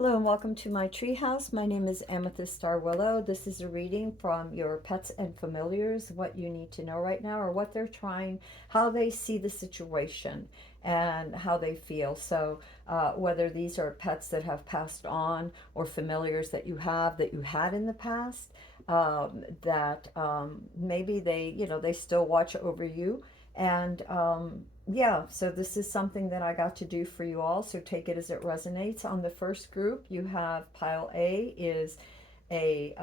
Hello and welcome to my treehouse. My name is Amethyst Star Willow. This is a reading from your pets and familiars, what you need to know right now, or what they're trying, how they see the situation, and how they feel. So whether these are pets that have passed on or familiars that you have that you had in the past, that maybe they still watch over you. And yeah, so this is something that I got to do for you all, so take it as it resonates. On the first group, you have pile A is a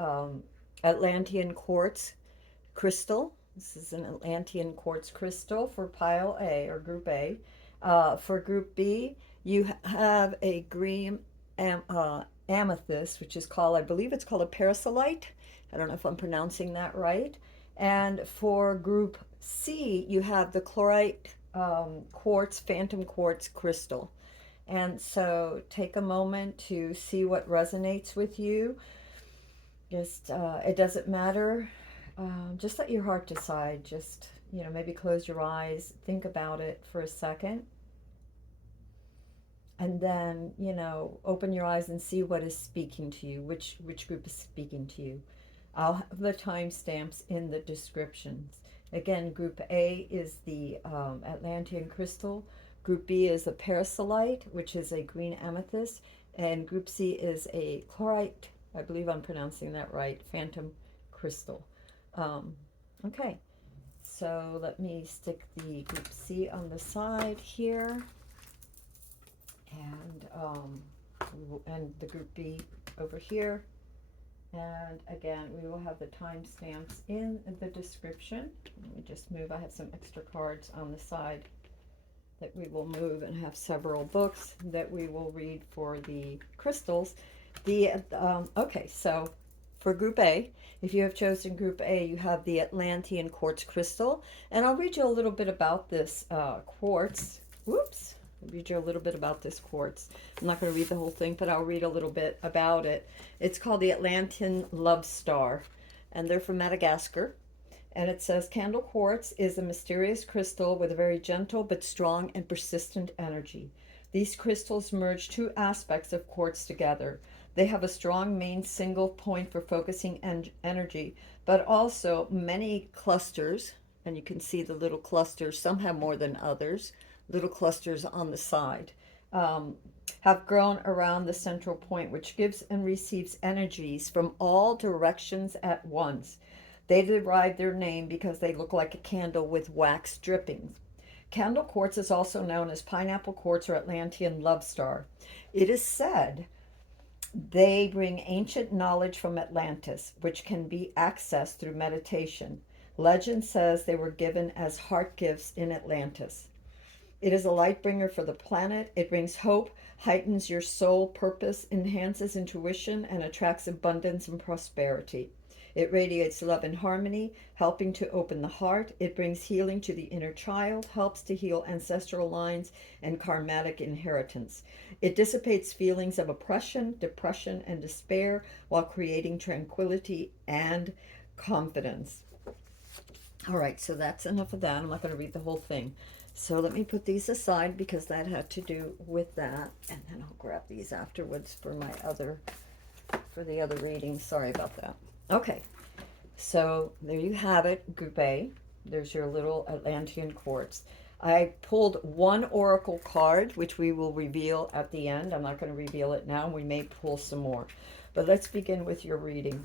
Atlantean Quartz crystal. This is an Atlantean Quartz crystal for pile A or group A. For group B, you have a green amethyst, which is called, I believe it's called a Prasiolite. I don't know if I'm pronouncing that right. And for group C, you have the Chlorite Quartz, Phantom Quartz crystal. And so take a moment to see what resonates with you. Just, it doesn't matter. Just let your heart decide. Just, maybe close your eyes, think about it for a second. And then, open your eyes and see what is speaking to you, which group is speaking to you. I'll have the timestamps in the descriptions. Again, group A is the Atlantean Crystal. Group B is the Prasiolite, which is a green amethyst. And group C is a Chlorite, I believe I'm pronouncing that right, Phantom Crystal. Okay, so let me stick the group C on the side here. And the group B over here. And again, we will have the timestamps in the description. Let me just move. I have some extra cards on the side that we will move, and have several books that we will read for the crystals. Okay, so for group A, if you have chosen group A, you have the Atlantean Quartz crystal. And I'll read you a little bit about this quartz. Whoops. I'll read you a little bit about this quartz. I'm not going to read the whole thing, but I'll read a little bit about it. It's called the Atlantean Love Star, and they're from Madagascar. And it says, Candle Quartz is a mysterious crystal with a very gentle but strong and persistent energy. These crystals merge two aspects of quartz together. They have a strong main single point for focusing energy, but also many clusters, and you can see the little clusters. Some have more than others. Little clusters on the side, have grown around the central point, which gives and receives energies from all directions at once. They derive their name because they look like a candle with wax drippings. Candle quartz is also known as pineapple quartz or Atlantean love star. It is said they bring ancient knowledge from Atlantis, which can be accessed through meditation. Legend says they were given as heart gifts in Atlantis. It is a light bringer for the planet. It brings hope, heightens your soul purpose, enhances intuition, and attracts abundance and prosperity. It radiates love and harmony, helping to open the heart. It brings healing to the inner child, helps to heal ancestral lines and karmatic inheritance. It dissipates feelings of oppression, depression, and despair while creating tranquility and confidence. All right, so that's enough of that. I'm not going to read the whole thing. So let me put these aside because that had to do with that. And then I'll grab these afterwards for the other reading. Sorry about that. Okay, so there you have it, Group A. There's your little Atlantean Quartz. I pulled one oracle card, which we will reveal at the end. I'm not going to reveal it now. We may pull some more. But let's begin with your reading.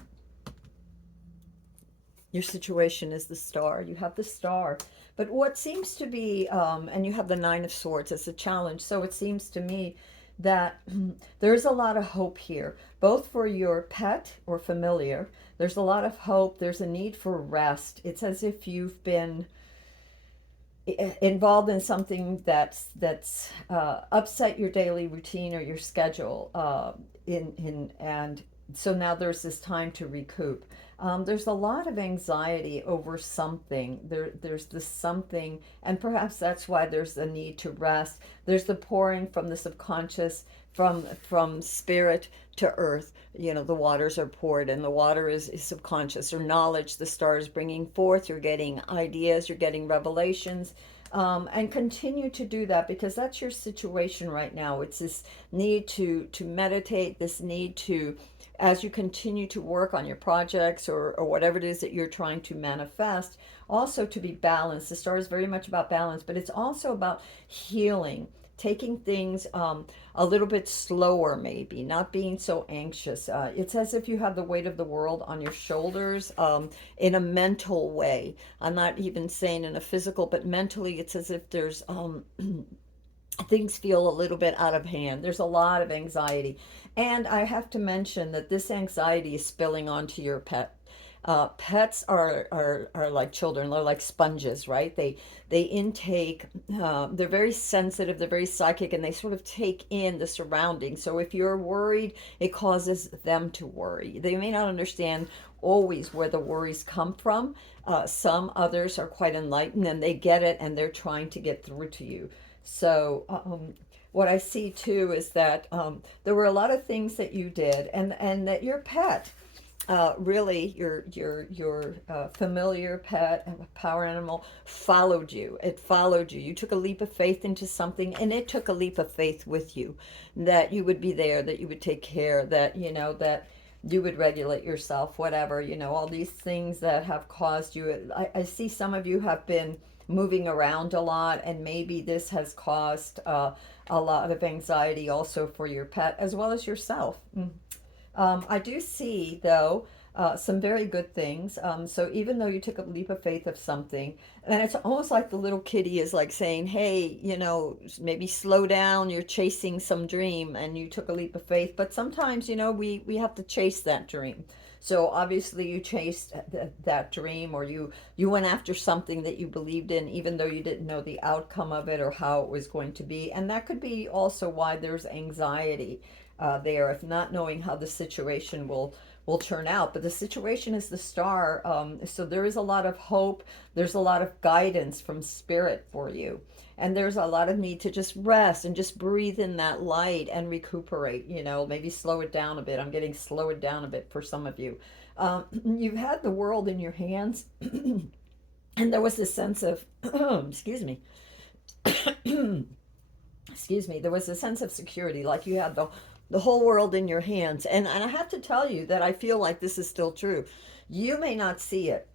Your situation is the star. You have the star. But what seems to be, and you have the Nine of Swords as a challenge. So it seems to me that there's a lot of hope here, both for your pet or familiar. There's a lot of hope. There's a need for rest. It's as if you've been involved in something that's upset your daily routine or your schedule, and so now there's this time to recoup. There's a lot of anxiety over something. There's this something, and perhaps that's why there's the need to rest. There's the pouring from the subconscious, from spirit to earth. The waters are poured, and the water is subconscious or knowledge the star is bringing forth. You're getting ideas, you're getting revelations. And continue to do that, because that's your situation right now. It's this need to meditate, this need to, as you continue to work on your projects, or whatever it is that you're trying to manifest, also to be balanced. The star is very much about balance, but it's also about healing, taking things a little bit slower, maybe not being so anxious. It's as if you have the weight of the world on your shoulders, in a mental way. I'm not even saying in a physical, but mentally, it's as if there's things feel a little bit out of hand. There's a lot of anxiety. And I have to mention that this anxiety is spilling onto your pet. Pets are like children. They're like sponges, right? They intake. They're very sensitive. They're very psychic, and they sort of take in the surroundings. So if you're worried, it causes them to worry. They may not understand always where the worries come from. Some others are quite enlightened, and they get it, and they're trying to get through to you. So what I see too is that there were a lot of things that you did, and that your pet, really your familiar pet, power animal, followed you. It followed you. You took a leap of faith into something, and it took a leap of faith with you, that you would be there, that you would take care, that that you would regulate yourself, whatever, all these things that have caused you. I see some of you have been moving around a lot, and maybe this has caused a lot of anxiety also for your pet as well as yourself. I do see, though, some very good things. So even though you took a leap of faith of something, and it's almost like the little kitty is like saying, hey, maybe slow down, you're chasing some dream and you took a leap of faith. But sometimes, we have to chase that dream. So obviously you chased that dream, or you went after something that you believed in, even though you didn't know the outcome of it or how it was going to be. And that could be also why there's anxiety there, of not knowing how the situation will turn out. But the situation is the star, so there is a lot of hope. There's a lot of guidance from spirit for you, and there's a lot of need to just rest and just breathe in that light and recuperate. Maybe slow it down a bit. I'm getting slowed down a bit for some of you. You've had the world in your hands, and there was this sense of excuse me. Excuse me. There was a sense of security, like you had the whole world in your hands. And I have to tell you that I feel like this is still true. You may not see it.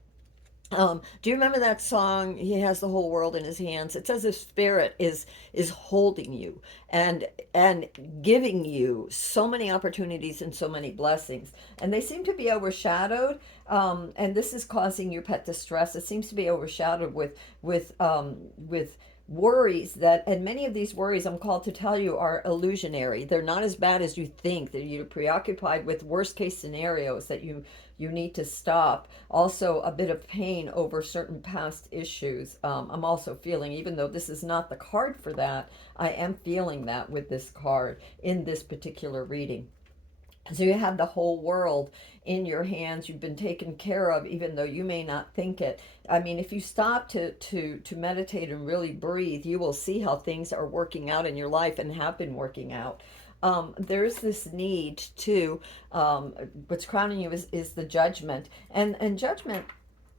Do you remember that song, He Has the Whole World in His Hands? It's as if spirit is holding you and giving you so many opportunities and so many blessings. And they seem to be overshadowed. And this is causing your pet distress. It seems to be overshadowed with worries, and many of these worries, I'm called to tell you, are illusionary. They're not as bad as you think. That you're preoccupied with worst case scenarios that you need to stop. Also, a bit of pain over certain past issues. I'm also feeling, even though this is not the card for that, I am feeling that with this card in this particular reading. So you have the whole world in your hands. You've been taken care of, even though you may not think it. I mean, if you stop to meditate and really breathe, you will see how things are working out in your life and have been working out. There's this need to, what's crowning you is the judgment. And judgment,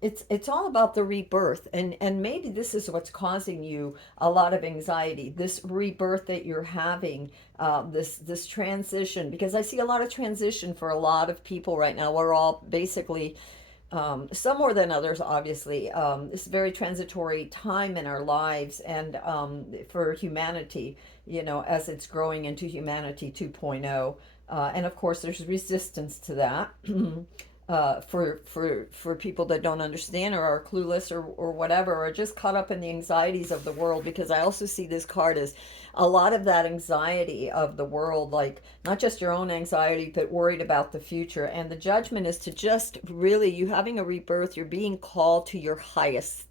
it's all about the rebirth, and maybe this is what's causing you a lot of anxiety, this rebirth that you're having, this transition, because I see a lot of transition for a lot of people right now. We're all basically, some more than others, obviously, this very transitory time in our lives, and for humanity, as it's growing into humanity 2.0, and of course there's resistance to that. For people that don't understand or are clueless or whatever, or just caught up in the anxieties of the world, because I also see this card as a lot of that anxiety of the world, like not just your own anxiety, but worried about the future. And the judgment is to just really, you having a rebirth, you're being called to your highest.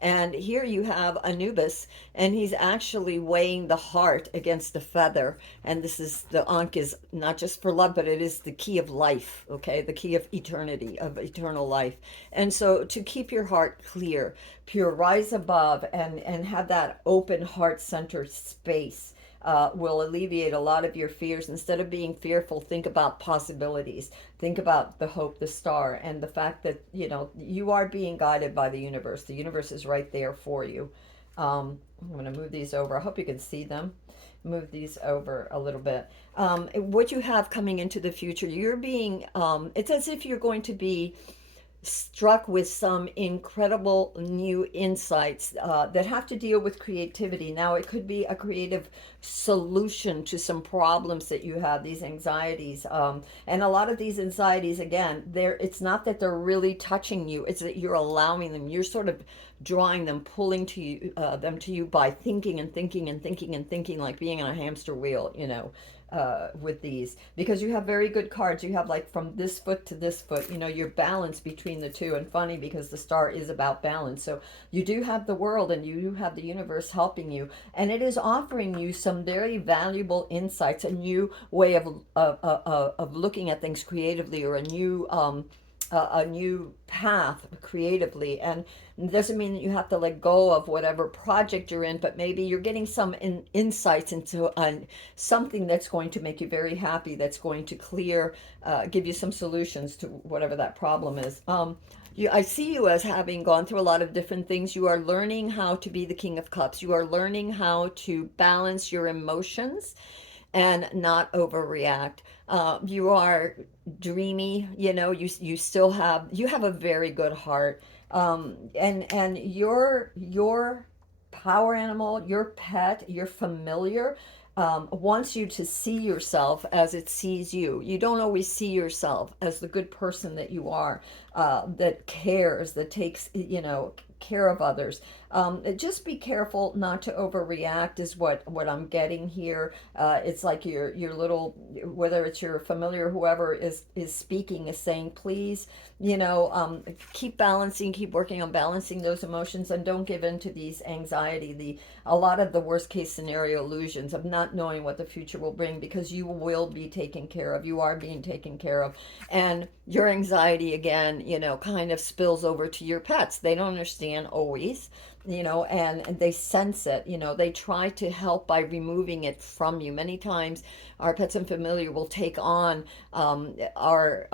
And here you have Anubis, and he's actually weighing the heart against the feather. And this is, the Ankh is not just for love, but it is the key of life, okay? The key of eternity, of eternal life. And so to keep your heart clear, pure, rise above, and have that open heart-centered space. Will alleviate a lot of your fears. Instead of being fearful, think about possibilities. Think about the hope, the star, and the fact that, you are being guided by the universe. The universe is right there for you. I'm going to move these over. I hope you can see them. Move these over a little bit. What you have coming into the future, you're being, it's as if you're going to be struck with some incredible new insights that have to deal with creativity. Now, it could be a creative solution to some problems that you have, these anxieties. And a lot of these anxieties, again, it's not that they're really touching you, it's that you're allowing them. You're sort of drawing them, pulling to you, them to you by thinking and thinking and thinking and thinking, like being on a hamster wheel, with these, because you have very good cards. You have like from this foot to this foot, you're balanced between the two. And funny, because the star is about balance, so you do have the world and you have the universe helping you, and it is offering you some very valuable insights, a new way of looking at things creatively, or a new path creatively. And it doesn't mean that you have to let go of whatever project you're in, but maybe you're getting some insights into something that's going to make you very happy, that's going to give you some solutions to whatever that problem is. I see you as having gone through a lot of different things. You are learning how to be the King of Cups. You are learning how to balance your emotions and not overreact. You are dreamy, you still have a very good heart. And your power animal, your pet, your familiar, wants you to see yourself as it sees you. You don't always see yourself as the good person that you are, that cares, that takes, care of others. Just be careful not to overreact is what I'm getting here. It's like your little, whether it's your familiar, whoever is speaking, is saying, please, keep balancing, keep working on balancing those emotions, and don't give in to these anxiety, a lot of the worst case scenario illusions of not knowing what the future will bring, because you will be taken care of. You are being taken care of. And your anxiety, again, kind of spills over to your pets. They don't understand always, and they sense it. They try to help by removing it from you. Many times our pets and familiar will take on our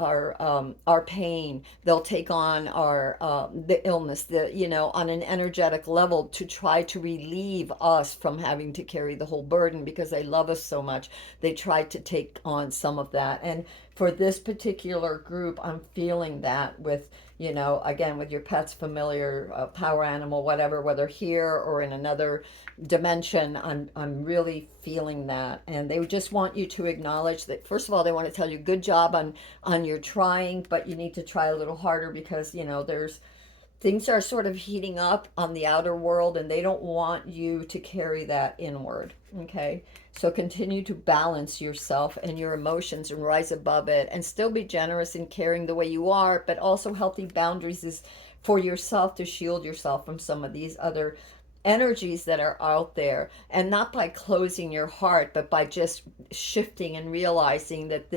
pain. They'll take on our the illness, on an energetic level, to try to relieve us from having to carry the whole burden, because they love us so much. They try to take on some of that. And for this particular group, I'm feeling that with, again, with your pet's familiar, power animal, whatever, whether here or in another dimension, I'm really feeling that. And they just want you to acknowledge that, first of all, they want to tell you good job on your trying, but you need to try a little harder, because, there's things are sort of heating up on the outer world, and they don't want you to carry that inward. Okay, so continue to balance yourself and your emotions and rise above it, and still be generous and caring the way you are, but also healthy boundaries is for yourself, to shield yourself from some of these other energies that are out there. And not by closing your heart, but by just shifting and realizing that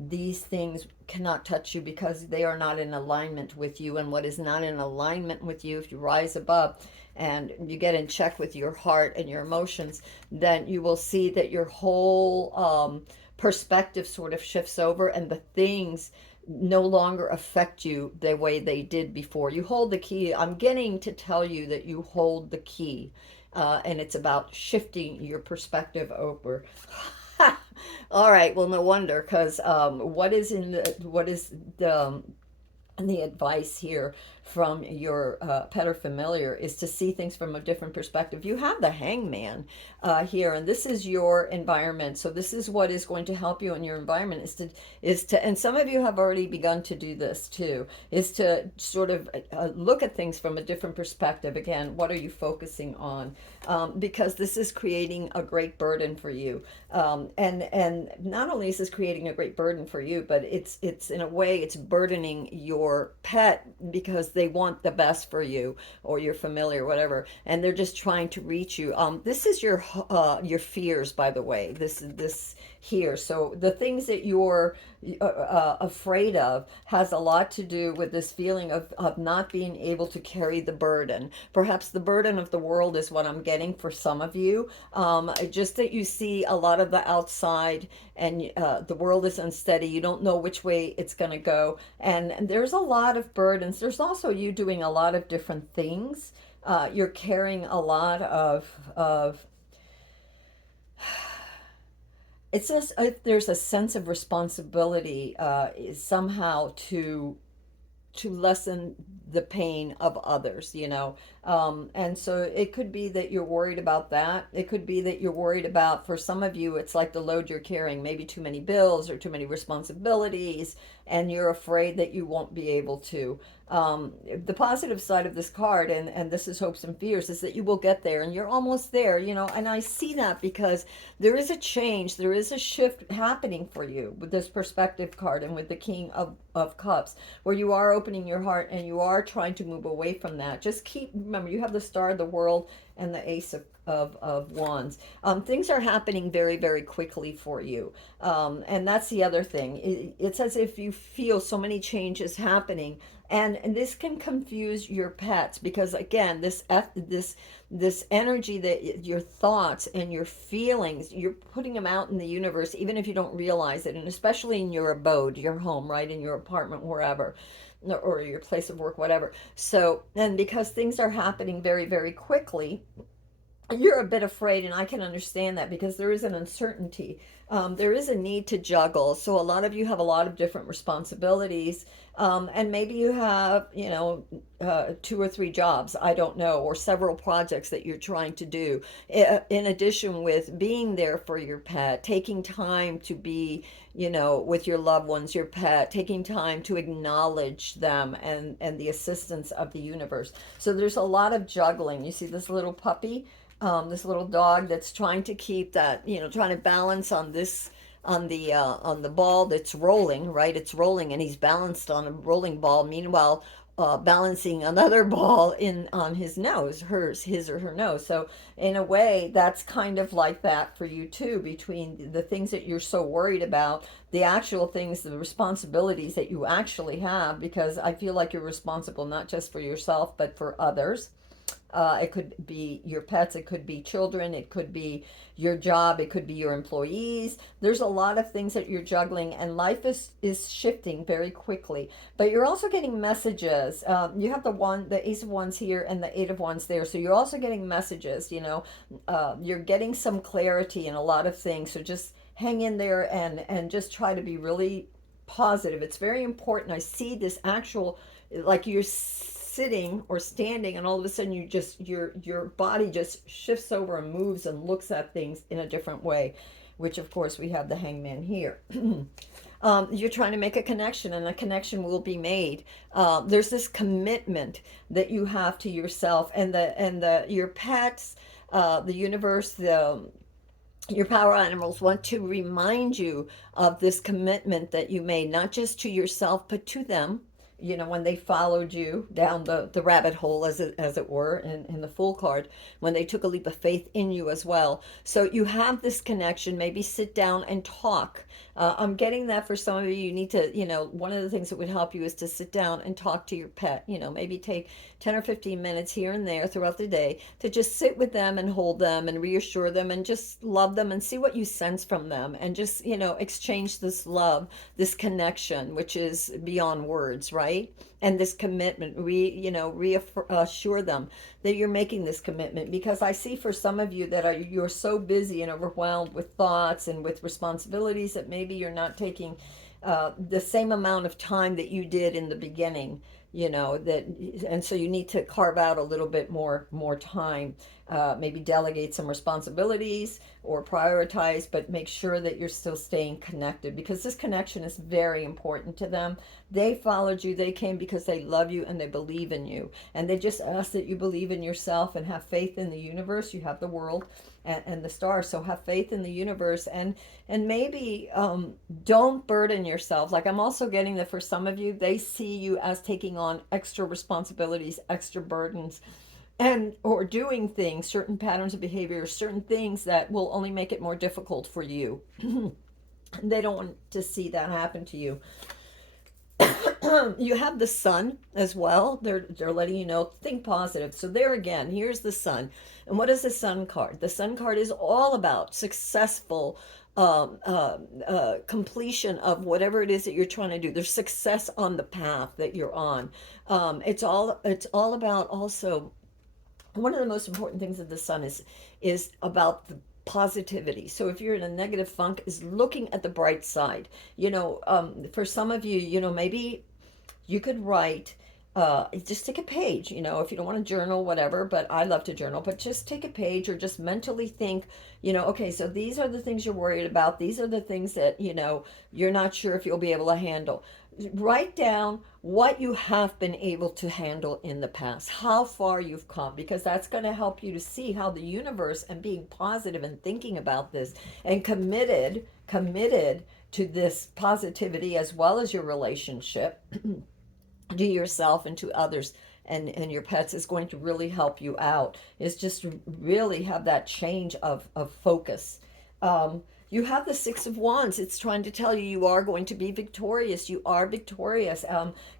these things cannot touch you, because they are not in alignment with you. And what is not in alignment with you, if you rise above and you get in check with your heart and your emotions, then you will see that your whole perspective sort of shifts over, and the things no longer affect you the way they did before. You hold the key. I'm getting to tell you that you hold the key, and it's about shifting your perspective over. All right, well, no wonder, because what is the advice here from your pet or familiar is to see things from a different perspective. You have the Hangman here, and this is your environment. So this is what is going to help you in your environment, is to, and some of you have already begun to do this too, is to sort of look at things from a different perspective. Again, what are you focusing on? Because this is creating a great burden for you. And not only is this creating a great burden for you, but it's in a way, it's burdening your pet, because they want the best for you, or your familiar, whatever, and they're just trying to reach you. This is your fears, by the way. This here. So the things that you're afraid of has a lot to do with this feeling of not being able to carry the burden. Perhaps the burden of the world is what I'm getting for some of you. Just that you see a lot of the outside, and the world is unsteady. You don't know which way it's going to go. And there's a lot of burdens. There's also you doing a lot of different things You're carrying a lot of it's just there's a sense of responsibility somehow to lessen the pain of others, you know. And so it could be that you're worried about that. It could be that you're worried about, for some of you, it's like the load you're carrying, maybe too many bills or too many responsibilities, and you're afraid that you won't be able to. The positive side of this card, and this is hopes and fears, is that you will get there and you're almost there, you know. And I see that because there is a change, there is a shift happening for you with this perspective card and with the King of Cups, where you are opening your heart and you are trying to move away from that. Just keep, remember, you have the Star of the World and the Ace of Wands. Things are happening very, very quickly for you. And that's the other thing. It's as if you feel so many changes happening. And this can confuse your pets because, again, this energy, that your thoughts and your feelings, you're putting them out in the universe even if you don't realize it, and especially in your abode, your home, right, in your apartment, wherever, or your place of work, whatever. So, and because things are happening very, very quickly, you're a bit afraid, and I can understand that because there is an uncertainty. There is a need to juggle. So a lot of you have a lot of different responsibilities, and maybe you have, you know, 2 or 3 jobs, I don't know, or several projects that you're trying to do. In addition, with being there for your pet, taking time to be, you know, with your loved ones, your pet, taking time to acknowledge them and the assistance of the universe. So there's a lot of juggling. You see this little puppy, this little dog that's trying to keep that, you know, trying to balance on this, on the ball that's rolling, right? It's rolling, and he's balanced on a rolling ball. Meanwhile, balancing another ball in on his nose, his or her nose. So in a way, that's kind of like that for you too. Between the things that you're so worried about, the actual things, the responsibilities that you actually have, because I feel like you're responsible not just for yourself but for others. It could be your pets, it could be children, it could be your job, it could be your employees. There's a lot of things that you're juggling, and life is shifting very quickly. But you're also getting messages. You have the Ace of Wands here and the Eight of Wands there, so you're also getting messages. You know, you're getting some clarity in a lot of things. So just hang in there and just try to be really positive. It's very important. I see this actual, like you're sitting or standing, and all of a sudden you just your body just shifts over and moves and looks at things in a different way, which of course we have the Hangman here. You're trying to make a connection, and a connection will be made. There's this commitment that you have to yourself and the your pets, the universe, the your power animals want to remind you of this commitment that you made, not just to yourself but to them. You know, when they followed you down the rabbit hole, as it were, in the Fool card, when they took a leap of faith in you as well. So you have this connection. Maybe sit down and talk. I'm getting that for some of you. You need to, you know, one of the things that would help you is to sit down and talk to your pet. You know, maybe take 10 or 15 minutes here and there throughout the day to just sit with them and hold them and reassure them and just love them and see what you sense from them, and just, you know, exchange this love, this connection, which is beyond words, right? And this commitment, reassure them that you're making this commitment, because I see for some of you that you're so busy and overwhelmed with thoughts and with responsibilities that maybe you're not taking the same amount of time that you did in the beginning, you know, that, and so you need to carve out a little bit more time, maybe delegate some responsibilities or prioritize, but make sure that you're still staying connected, because this connection is very important to them. They followed you, they came because they love you and they believe in you, and they just ask that you believe in yourself and have faith in the universe. You have the world and the stars, so have faith in the universe, and maybe don't burden yourself. Like, I'm also getting that for some of you, they see you as taking on extra responsibilities, extra burdens, and or doing things, certain patterns of behavior, certain things that will only make it more difficult for you. They don't want to see that happen to you. You have the Sun as well. They're letting you know, think positive. So there again, here's the Sun. And what is the Sun card? The Sun card is all about successful completion of whatever it is that you're trying to do. There's success on the path that you're on. It's all about also one of the most important things of the sun is about the positivity. So if you're in a negative funk, is looking at the bright side. For some of you, maybe you could write, just take a page, if you don't want to journal, whatever, but I love to journal, but just take a page or just mentally think, okay, so these are the things you're worried about. These are the things that, you're not sure if you'll be able to handle. Write down what you have been able to handle in the past, how far you've come, because that's going to help you to see how the universe, and being positive and thinking about this and committed to this positivity, as well as your relationship to yourself and to others and your pets, is going to really help you out. Is just really have that change of focus. You have the Six of Wands. It's trying to tell you you are going to be victorious. You are victorious.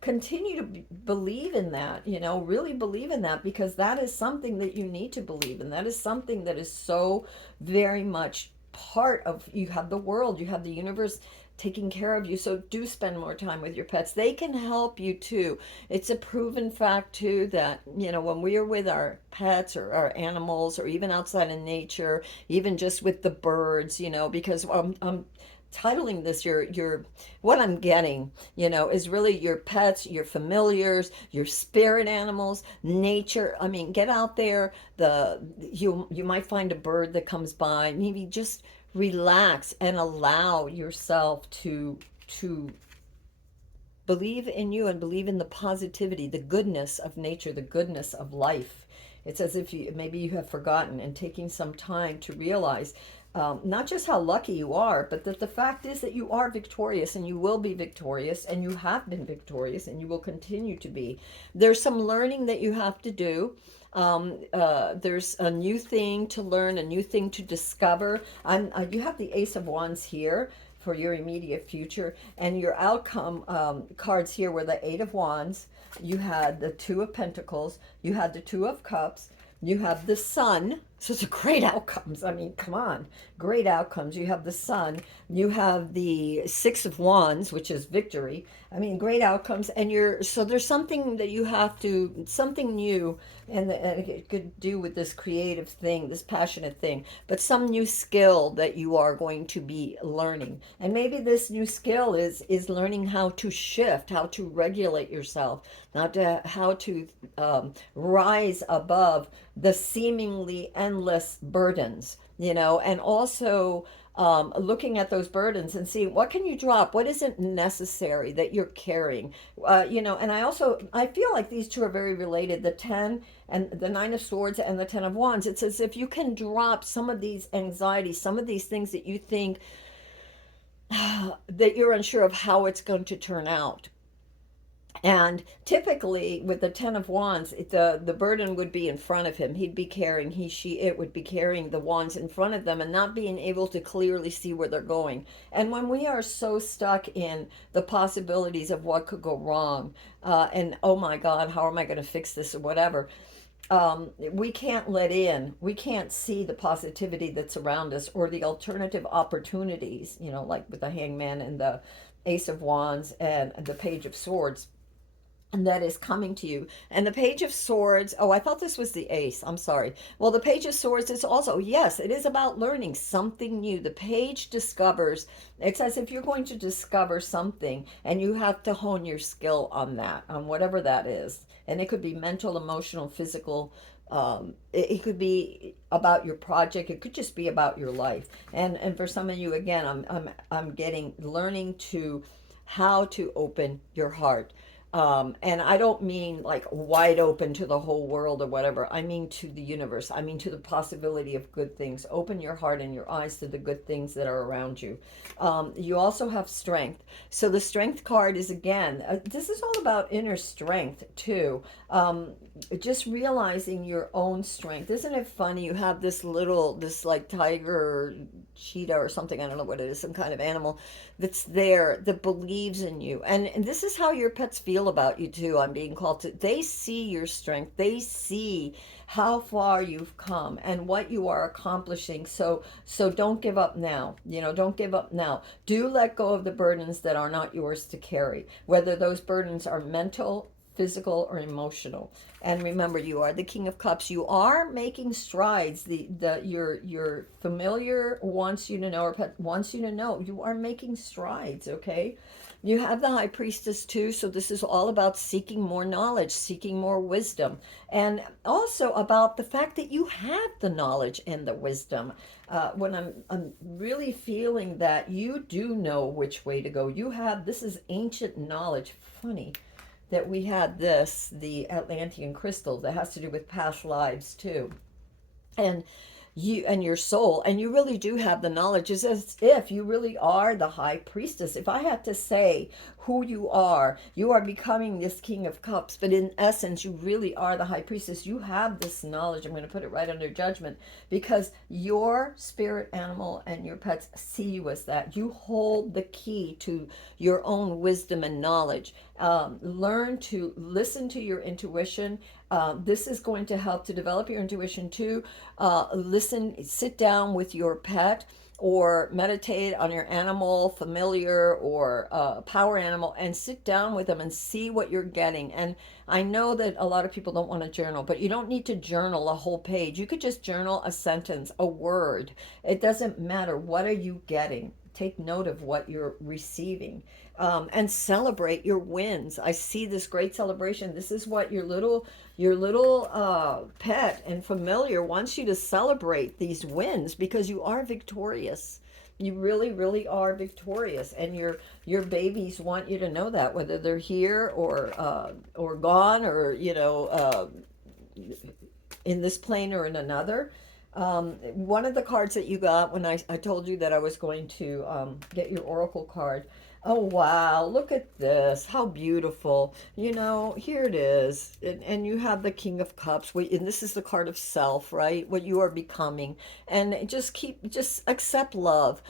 Continue to believe in that, really believe in that, because that is something that you need to believe in. That is something that is so very much part of, you have the world, you have the universe taking care of you. So do spend more time with your pets. They can help you too. It's a proven fact too that, when we are with our pets or our animals, or even outside in nature, even just with the birds, because I'm titling this your what I'm getting, is really your pets, your familiars, your spirit animals, nature. I mean, get out there. You might find a bird that comes by. Maybe just relax and allow yourself to believe in you and believe in the positivity, the goodness of nature, the goodness of life. It's as if maybe you have forgotten, and taking some time to realize, not just how lucky you are, but that the fact is that you are victorious, and you will be victorious, and you have been victorious, and you will continue to be. There's some learning that you have to do. There's a new thing to learn, a new thing to discover. You have the Ace of Wands here for your immediate future, and your outcome cards here were the Eight of Wands. You had the Two of Pentacles. You had the Two of Cups. You have the Sun. So it's great outcomes. I mean, come on, great outcomes. You have the Sun. You have the Six of Wands, which is victory. I mean, great outcomes. And so there's something that you have to, something new, and it could do with this creative thing, this passionate thing, but some new skill that you are going to be learning. And maybe this new skill is learning how to shift, how to regulate yourself, how to rise above the seemingly endless burdens, and also looking at those burdens and seeing what can you drop, what isn't necessary that you're carrying, and I feel like these two are very related, the 10 and the Nine of Swords and the 10 of Wands. It's as if you can drop some of these anxieties, some of these things that you think that you're unsure of how it's going to turn out. And typically with the 10 of Wands, the burden would be in front of him. He'd be carrying, it would be carrying the wands in front of them and not being able to clearly see where they're going. And when we are so stuck in the possibilities of what could go wrong, and oh my God, how am I going to fix this or whatever, we can't we can't see the positivity that's around us, or the alternative opportunities, like with the Hangman and the Ace of Wands and the Page of Swords, and that is coming to you. And the Page of Swords, oh, I thought this was the Ace, I'm sorry. Well, the Page of Swords is also, yes, it is about learning something new. The page discovers, it's as if you're going to discover something, and you have to hone your skill on that, on whatever that is. And it could be mental, emotional, physical. It could be about your project. It could just be about your life. And for some of you, again, I'm getting learning to how to open your heart. And I don't mean like wide open to the whole world or whatever. I mean to the universe. I mean to the possibility of good things. Open your heart and your eyes to the good things that are around you. You also have strength. So the strength card is, again, this is all about inner strength too. Just realizing your own strength. Isn't it funny? You have this like tiger or cheetah or something, I don't know what it is, some kind of animal that's there that believes in you. And this is how your pets feel about you too. I'm being called to, they see your strength. They see how far you've come and what you are accomplishing. So don't give up now. Don't give up now. Do let go of the burdens that are not yours to carry, whether those burdens are mental, physical or emotional. And remember, you are the King of Cups. You are making strides. Your familiar wants you to know, or pet wants you to know, you are making strides, okay? You have the High Priestess too, so this is all about seeking more knowledge, seeking more wisdom, and also about the fact that you have the knowledge and the wisdom. When I'm really feeling that you do know which way to go. This is ancient knowledge. Funny that we had this, the Atlantean Crystal, that has to do with past lives too. And you and your soul, and you really do have the knowledge. It's as if you really are the High Priestess. If I had to say who you are becoming this King of Cups, but in essence you really are the High Priestess. You have this knowledge. I'm going to put it right under judgment, because your spirit animal and your pets see you as that. You hold the key to your own wisdom and knowledge. Learn to listen to your intuition. This is going to help to develop your intuition too. Sit down with your pet or meditate on your animal, familiar or power animal, and sit down with them and see what you're getting. And I know that a lot of people don't want to journal, but you don't need to journal a whole page. You could just journal a sentence, a word. It doesn't matter. What are you getting? Take note of what you're receiving, and celebrate your wins. I see this great celebration. This is what your little pet and familiar wants you to celebrate, these wins, because you are victorious. You really, really are victorious, and your babies want you to know that, whether they're here or gone, or in this plane or in another. One of the cards that you got when I told you that I was going to get your oracle card. Oh, wow, look at this. How beautiful. Here it is. And you have the King of Cups. And this is the card of self, right? What you are becoming. And just accept love.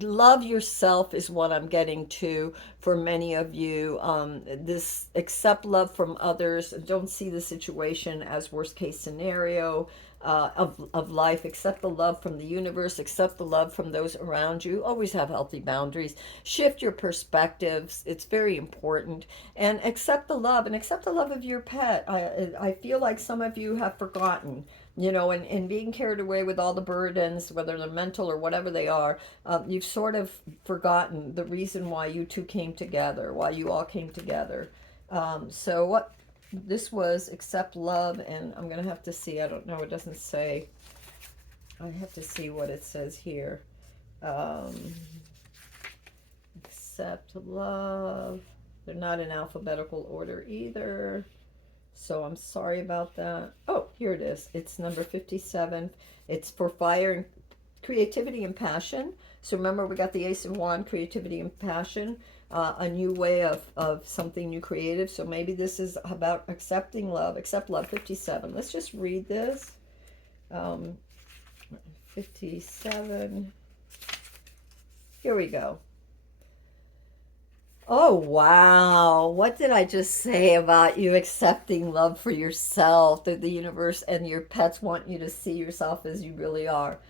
Love yourself is what I'm getting to for many of you. This accept love from others. Don't see the situation as worst case scenario. Of life. Accept the love from the universe. Accept the love from those around you. Always have healthy boundaries. Shift your perspectives. It's very important. And accept the love, and accept the love of your pet. I feel like some of you have forgotten, and being carried away with all the burdens, whether they're mental or whatever they are. You've sort of forgotten the reason why you two came together, why you all came together. So what this was, accept love, and I'm gonna have to see, I don't know, it doesn't say, I have to see what it says here. Accept love. They're not in alphabetical order either, so I'm sorry about that. Oh, here it is. It's number 57. It's for fire and creativity and passion. So remember, we got the Ace of Wands, creativity and passion. A new way of something new, creative. So maybe this is about accepting love. Accept love, 57. Let's just read this. 57. Here we go. Oh, wow. What did I just say about you accepting love for yourself? That the universe and your pets want you to see yourself as you really are.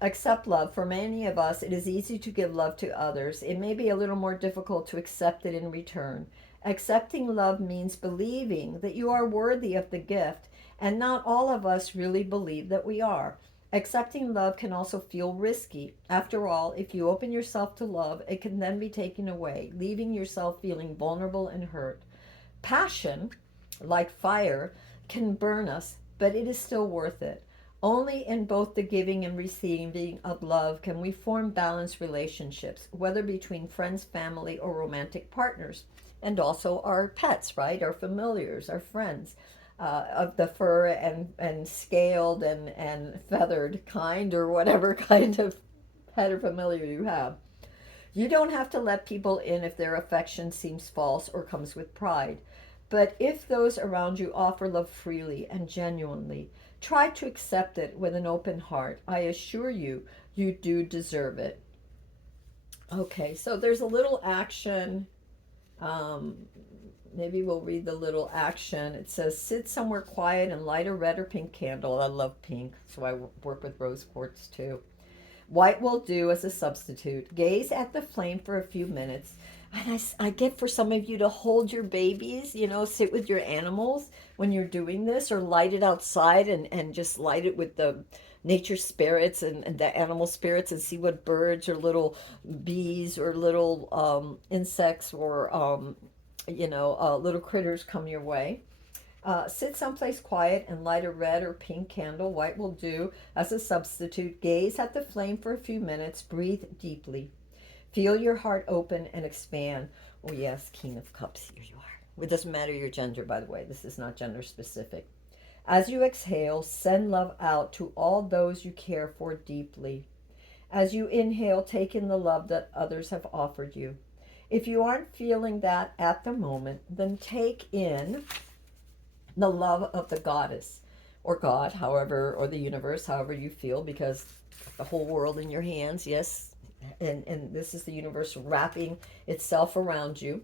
Accept love. For many of us, it is easy to give love to others. It may be a little more difficult to accept it in return. Accepting love means believing that you are worthy of the gift, and not all of us really believe that we are. Accepting love can also feel risky. After all, if you open yourself to love, it can then be taken away, leaving yourself feeling vulnerable and hurt. Passion, like fire, can burn us, but it is still worth it. Only in both the giving and receiving of love can we form balanced relationships, whether between friends, family, or romantic partners. And also our pets, right? Our familiars, our friends, of the fur and scaled and feathered kind, or whatever kind of pet or familiar you have. You don't have to let people in if their affection seems false or comes with pride. But if those around you offer love freely and genuinely, try to accept it with an open heart. I assure you, you do deserve it. Okay, so there's a little action. Maybe we'll read the little action. It says, sit somewhere quiet and light a red or pink candle. I love pink, so I work with rose quartz too. White will do as a substitute. Gaze at the flame for a few minutes. And I get for some of you to hold your babies, you know, sit with your animals when you're doing this, or light it outside and just light it with the nature spirits and the animal spirits, and see what birds or little bees or little insects or, little critters come your way. Sit someplace quiet and light a red or pink candle. White will do as a substitute. Gaze at the flame for a few minutes. Breathe deeply. Feel your heart open and expand. Oh, yes, King of Cups, here you are. It doesn't matter your gender, by the way. This is not gender specific. As you exhale, send love out to all those you care for deeply. As you inhale, take in the love that others have offered you. If you aren't feeling that at the moment, then take in the love of the goddess or God, however, or the universe, however you feel, because the whole world in your hands, yes, and this is the universe wrapping itself around you,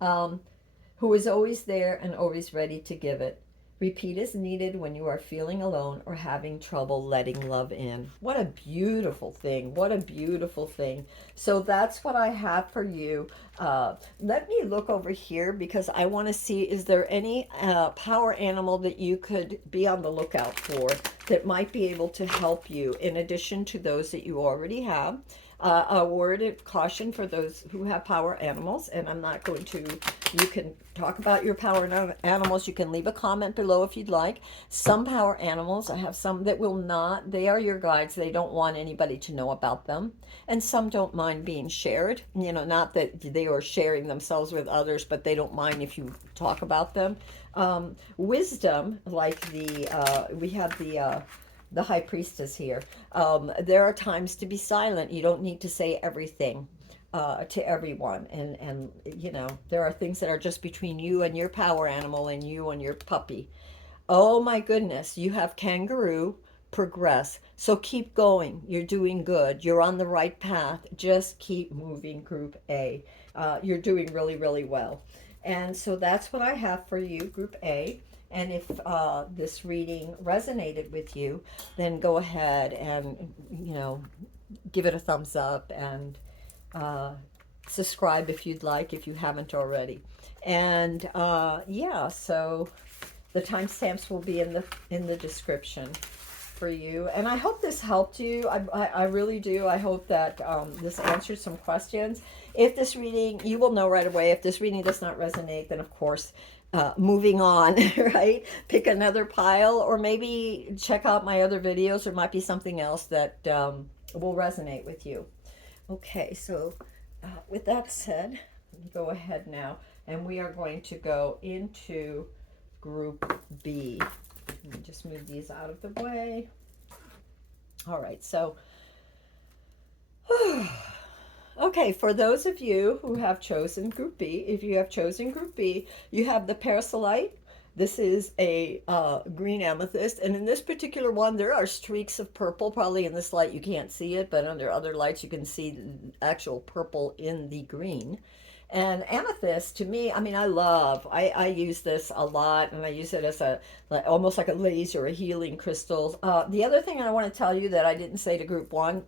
who is always there and always ready to give it. Repeat as needed when you are feeling alone or having trouble letting love in. What a beautiful thing. What a beautiful thing. So that's what I have for you. Let me look over here because I want to see, is there any power animal that you could be on the lookout for that might be able to help you in addition to those that you already have? A word of caution for those who have power animals, and I'm not going to, you can talk about your power animals. You can leave a comment below if you'd like. Some power animals, I have some that will not, they are your guides. They don't want anybody to know about them. And some don't mind being shared. You know, not that they are sharing themselves with others, but they don't mind if you talk about them. Wisdom, like we have the high priestess here. There are times to be silent. You don't need to say everything to everyone. And, you know, there are things that are just between you and your power animal and you and your puppy. Oh my goodness, you have kangaroo, progress. So keep going. You're doing good. You're on the right path. Just keep moving, Group A. You're doing really, really well. And so that's what I have for you, Group A. And if this reading resonated with you, then go ahead and, you know, give it a thumbs up and subscribe if you'd like, if you haven't already. And yeah, so the timestamps will be in the description for you. And I hope this helped you. I really do. I hope that this answered some questions. If this reading, you will know right away. If this reading does not resonate, then of course, moving on, right? Pick another pile, or maybe check out my other videos. There might be something else that will resonate with you. Okay, so with that said, go ahead now, and we are going to go into Group B. Let me just move these out of the way. All right, so okay, for those of you who have chosen Group B, if you have chosen Group B, you have the Prasiolite. This is a green amethyst, and in this particular one, there are streaks of purple. Probably in this light you can't see it, but under other lights you can see the actual purple in the green. And amethyst, to me, I mean, I use this a lot, and I use it as almost like a laser, a healing crystal. The other thing I want to tell you that I didn't say to Group 1,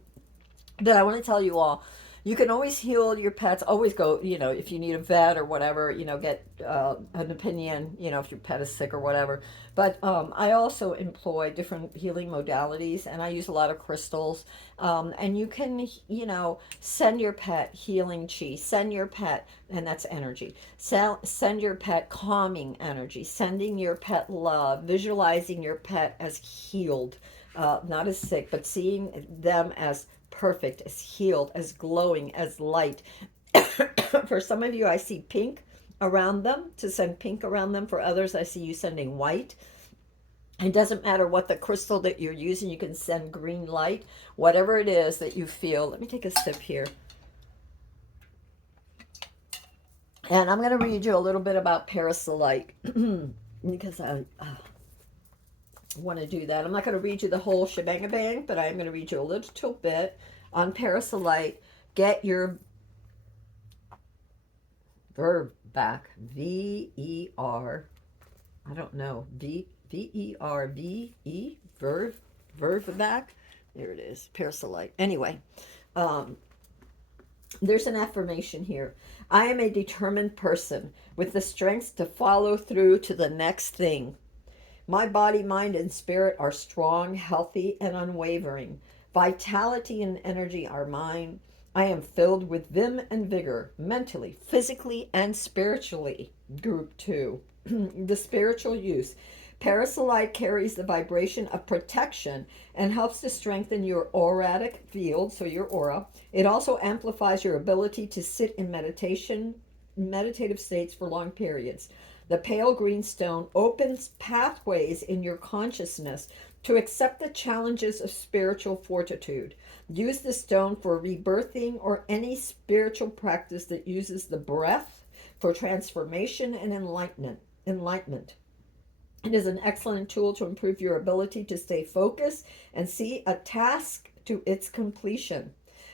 that I want to tell you all, you can always heal your pets. Always go, you know, if you need a vet or whatever, you know, get an opinion, you know, if your pet is sick or whatever. But I also employ different healing modalities, and I use a lot of crystals. And you can, you know, send your pet healing chi, send your pet, and that's energy. Send your pet calming energy, sending your pet love, visualizing your pet as healed, not as sick, but seeing them as perfect, as healed, as glowing, as light. For some of you, I see pink around them, to send pink around them. For others, I see you sending white. It doesn't matter what the crystal that you're using, you can send green light, whatever it is that you feel. Let me take a sip here. And I'm going to read you a little bit about Prasiolite because I want to do that. I'm not going to read you the whole shebang, but I'm going to read you a little bit on Prasiolite. Get your verb back. V-E-R. I don't know. V-E-R-V-E. Verb back. There it is. Prasiolite. Anyway, there's an affirmation here. I am a determined person with the strength to follow through to the next thing. My body, mind, and spirit are strong, healthy, and unwavering. Vitality and energy are mine. I am filled with vim and vigor, mentally, physically, and spiritually. Group 2. The spiritual use. Prasiolite carries the vibration of protection and helps to strengthen your auratic field, so your aura. It also amplifies your ability to sit in meditative states for long periods. The pale green stone opens pathways in your consciousness to accept the challenges of spiritual fortitude. Use the stone for rebirthing or any spiritual practice that uses the breath for transformation and enlightenment. It is an excellent tool to improve your ability to stay focused and see a task to its completion.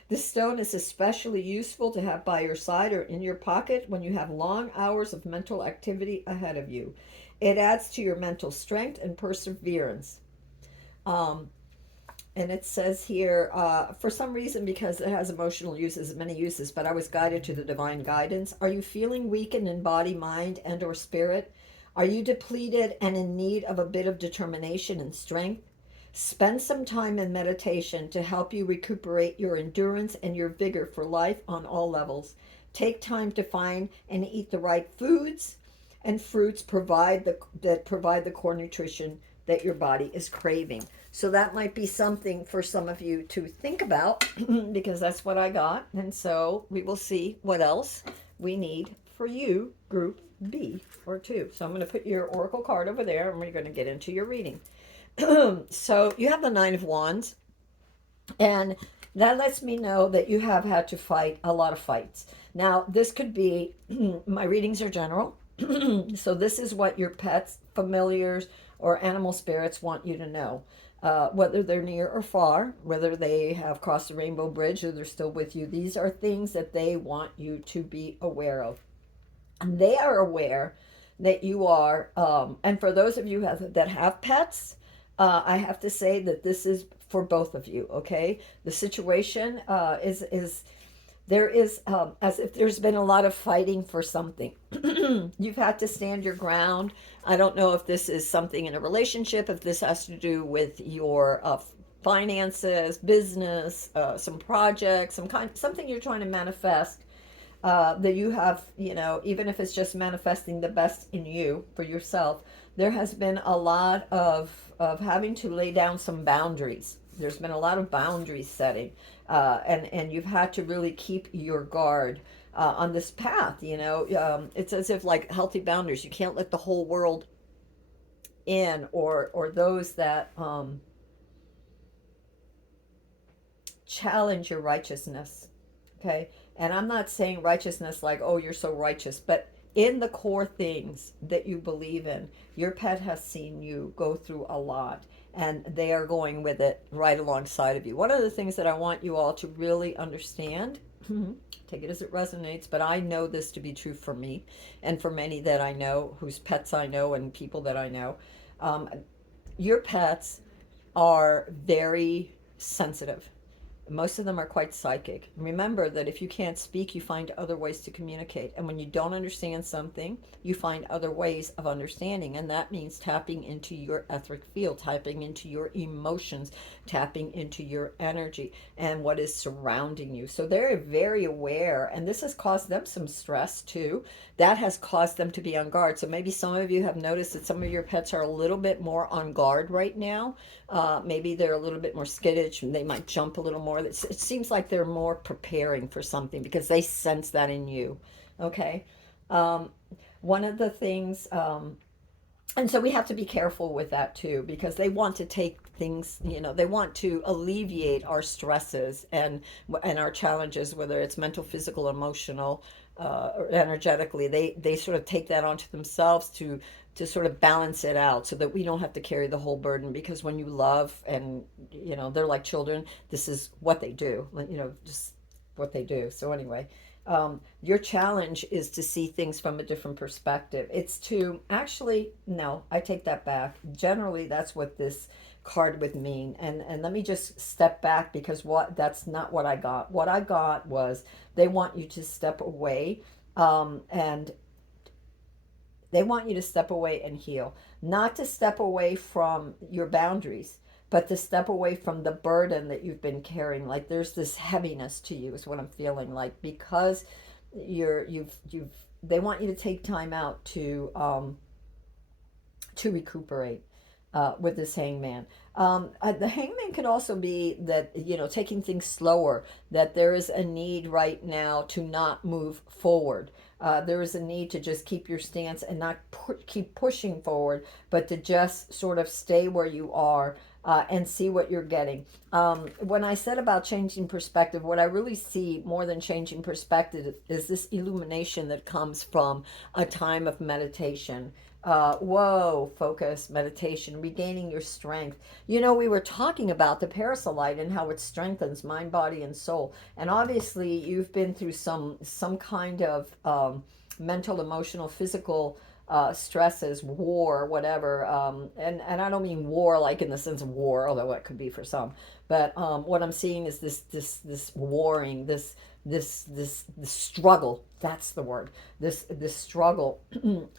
This stone is especially useful to have by your side or in your pocket when you have long hours of mental activity ahead of you. It adds to your mental strength and perseverance. Um, and it says here, for some reason, because it has emotional uses, many uses, but I was guided to the divine guidance. Are you feeling weakened in body, mind, and or spirit? Are you depleted and in need of a bit of determination and strength? Spend some time in meditation to help you recuperate your endurance and your vigor for life on all levels. Take time to find and eat the right foods and fruits that provide the core nutrition that your body is craving. So that might be something for some of you to think about because that's what I got. And so we will see what else we need for you, group B or 2. So I'm going to put your oracle card over there and we're going to get into your reading. So you have the Nine of Wands, and that lets me know that you have had to fight a lot of fights. Now, this could be, my readings are general, so this is what your pets, familiars, or animal spirits want you to know. Whether they're near or far, whether they have crossed the rainbow bridge or they're still with you, these are things that they want you to be aware of. And they are aware that you are, and for those of you that have pets, I have to say that this is for both of you. Okay, the situation is there is as if there's been a lot of fighting for something. You've had to stand your ground. I don't know if this is something in a relationship, if this has to do with your finances, business, some projects, something you're trying to manifest. That you have, even if it's just manifesting the best in you for yourself, there has been a lot of having to lay down some boundaries. There's been a lot of boundary setting, and you've had to really keep your guard on this path. It's as if like healthy boundaries. You can't let the whole world in, or those that challenge your righteousness. Okay, and I'm not saying righteousness like, oh, you're so righteous, but in the core things that you believe in, your pet has seen you go through a lot, and they are going with it right alongside of you. One of the things that I want you all to really understand, take it as it resonates, but I know this to be true for me and for many that I know, whose pets I know and people that I know. Your pets are very sensitive. Most of them are quite psychic. Remember that if you can't speak, you find other ways to communicate. And when you don't understand something, you find other ways of understanding. And that means tapping into your etheric field, tapping into your emotions, tapping into your energy and what is surrounding you. So they're very aware. And this has caused them some stress too. That has caused them to be on guard. So maybe some of you have noticed that some of your pets are a little bit more on guard right now. Maybe they're a little bit more skittish and they might jump a little more. It seems like they're more preparing for something because they sense that in you. Okay. One of the things, and so we have to be careful with that too, because they want to take things, they want to alleviate our stresses and our challenges, whether it's mental, physical, emotional, or energetically. They sort of take that onto themselves to sort of balance it out so that we don't have to carry the whole burden, because when you love and they're like children, this is what they do, just what they do. So anyway, your challenge is to see things from a different perspective. It's to actually, no, I take that back. Generally, that's what this card would mean. And let me just step back, because that's not what I got. What I got was they want you to step away And they want you to step away and heal, not to step away from your boundaries, but to step away from the burden that you've been carrying. Like there's this heaviness to you, is what I'm feeling like, because you've they want you to take time out to recuperate with this hangman. The hangman could also be that, taking things slower, that there is a need right now to not move forward. There is a need to just keep your stance and not keep pushing forward, but to just sort of stay where you are and see what you're getting. When I said about changing perspective, what I really see more than changing perspective is this illumination that comes from a time of meditation. Focus, meditation, regaining your strength. We were talking about the Prasiolite and how it strengthens mind, body, and soul. And obviously, you've been through some kind of mental, emotional, physical stresses, war, whatever. And I don't mean war like in the sense of war, although it could be for some. But what I'm seeing is this warring, this struggle. That's the word. This struggle,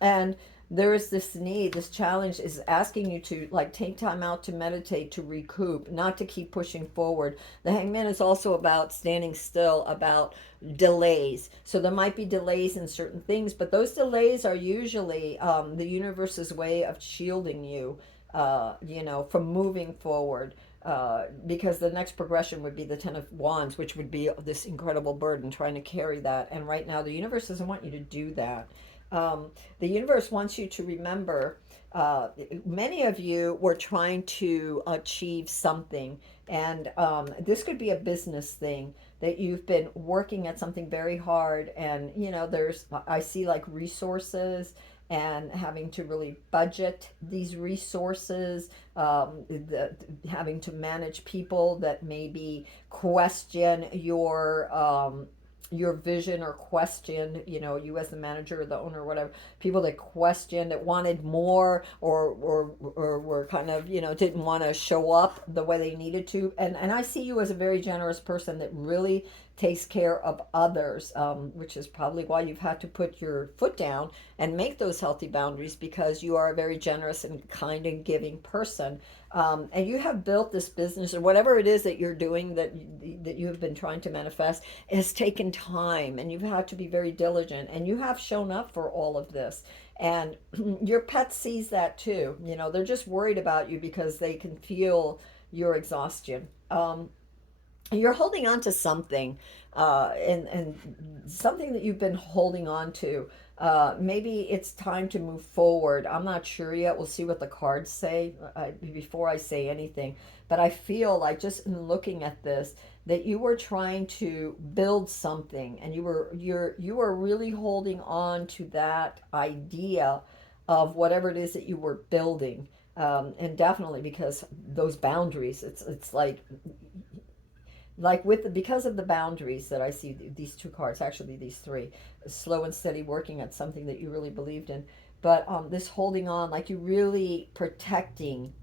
and there is this need, this challenge is asking you to like take time out to meditate, to recoup, not to keep pushing forward. The hangman is also about standing still, about delays. So there might be delays in certain things, but those delays are usually the universe's way of shielding you, from moving forward. Because the next progression would be the Ten of Wands, which would be this incredible burden trying to carry that. And right now, the universe doesn't want you to do that. The universe wants you to remember, many of you were trying to achieve something, and this could be a business thing that you've been working at something very hard, and I see like resources and having to really budget these resources, having to manage people that maybe question your vision, or question, you as the manager or the owner or whatever, people that questioned, that wanted more, or were kind of, didn't want to show up the way they needed to. And I see you as a very generous person that really takes care of others, which is probably why you've had to put your foot down and make those healthy boundaries, because you are a very generous and kind and giving person. And you have built this business, or whatever it is that you're doing, that you have been trying to manifest, has taken time, and you've had to be very diligent, and you have shown up for all of this. And your pet sees that too. They're just worried about you because they can feel your exhaustion. You're holding on to something, and something that you've been holding on to. Maybe it's time to move forward. I'm not sure yet. We'll see what the cards say before I say anything. But I feel like, just in looking at this, that you were trying to build something, and you were really holding on to that idea of whatever it is that you were building. And definitely because those boundaries, it's like because of the boundaries that I see, these two cards, actually these three, slow and steady working at something that you really believed in, but this holding on, like you really protecting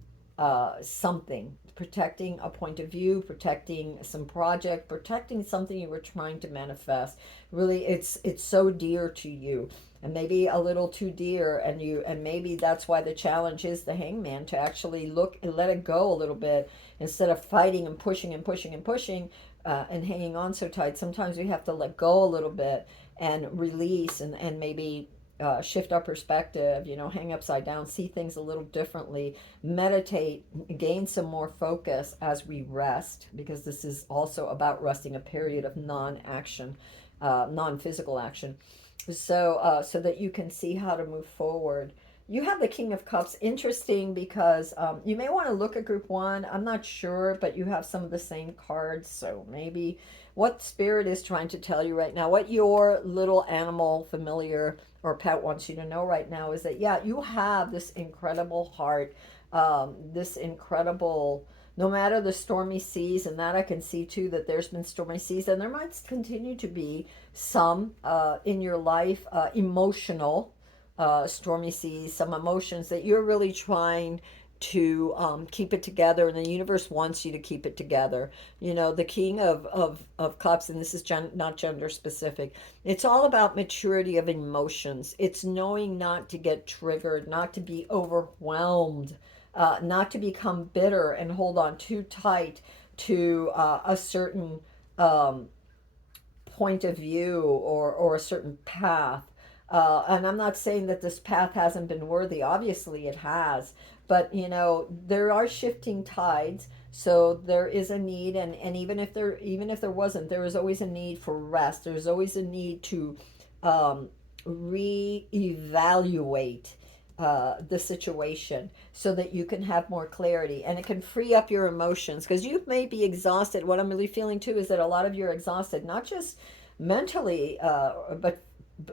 something, protecting a point of view, protecting some project, protecting something you were trying to manifest. Really, it's so dear to you, and maybe a little too dear, and maybe that's why the challenge is the hangman, to actually look and let it go a little bit, instead of fighting and pushing and pushing and pushing, and hanging on so tight. Sometimes we have to let go a little bit and release, and maybe shift our perspective, hang upside down, see things a little differently, meditate, gain some more focus as we rest, because this is also about resting, a period of non-action, non-physical action, so that you can see how to move forward. You have the King of Cups. Interesting, because you may want to look at group one. I'm not sure, but you have some of the same cards. So maybe what Spirit is trying to tell you right now, what your little animal, familiar, or pet wants you to know right now, is that, yeah, you have this incredible heart, this incredible, no matter the stormy seas, and that I can see too, that there's been stormy seas, and there might continue to be some in your life, emotional stormy seas, some emotions that you're really trying to keep it together, and the universe wants you to keep it together. You know, the King of Cups, and this is not gender specific, it's all about maturity of emotions. It's knowing not to get triggered, not to be overwhelmed, not to become bitter and hold on too tight to a certain um, point of view or a certain path. And I'm not saying that this path hasn't been worthy. Obviously, it has. But, you know, there are shifting tides. So there is a need, and even if there wasn't, there is always a need for rest. There's always a need to reevaluate the situation so that you can have more clarity, and it can free up your emotions, because you may be exhausted. What I'm really feeling too is that a lot of you are exhausted, not just mentally, but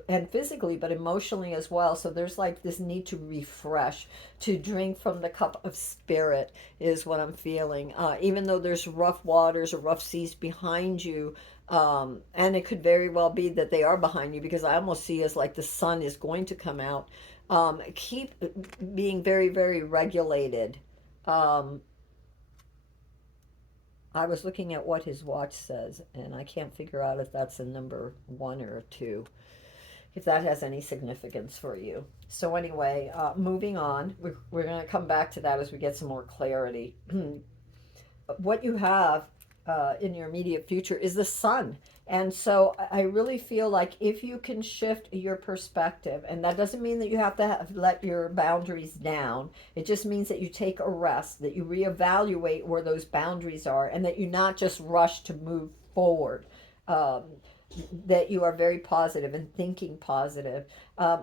and physically, but emotionally as well. So there's like this need to refresh, to drink from the cup of spirit is what I'm feeling. Even though there's rough waters or rough seas behind you, and it could very well be that they are behind you, because I almost see as like the sun is going to come out. Keep being very, very regulated. Um, I was looking at what his watch says, and I can't figure out if that's a number 1 or a 2, if that has any significance for you. So anyway, moving on, we're going to come back to that as we get some more clarity. What you have in your immediate future is the sun. And so I really feel like if you can shift your perspective, and that doesn't mean that you have to let your boundaries down. It just means that you take a rest, that you reevaluate where those boundaries are, and that you not just rush to move forward. Um, that you are very positive and thinking positive.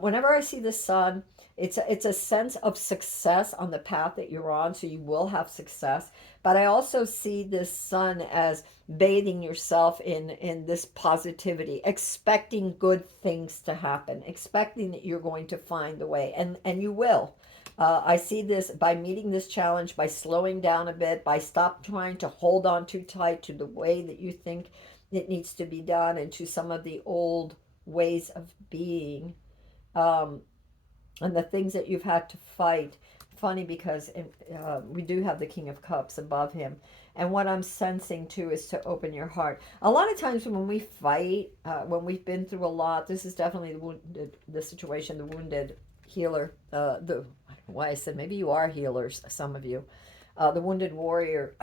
Whenever I see the sun, it's a sense of success on the path that you're on, so you will have success. But I also see this sun as bathing yourself in this positivity, expecting good things to happen, expecting that you're going to find the way, and you will. I see this by meeting this challenge, by slowing down a bit, by stop trying to hold on too tight to the way that you think it needs to be done, and to some of the old ways of being, um, and the things that you've had to fight. Funny, because we do have the King of Cups above him, and what I'm sensing too is to open your heart. A lot of times when we fight, when we've been through a lot, this is definitely the situation, the wounded healer, the I don't know why I said, maybe you are healers, some of you, the wounded warrior.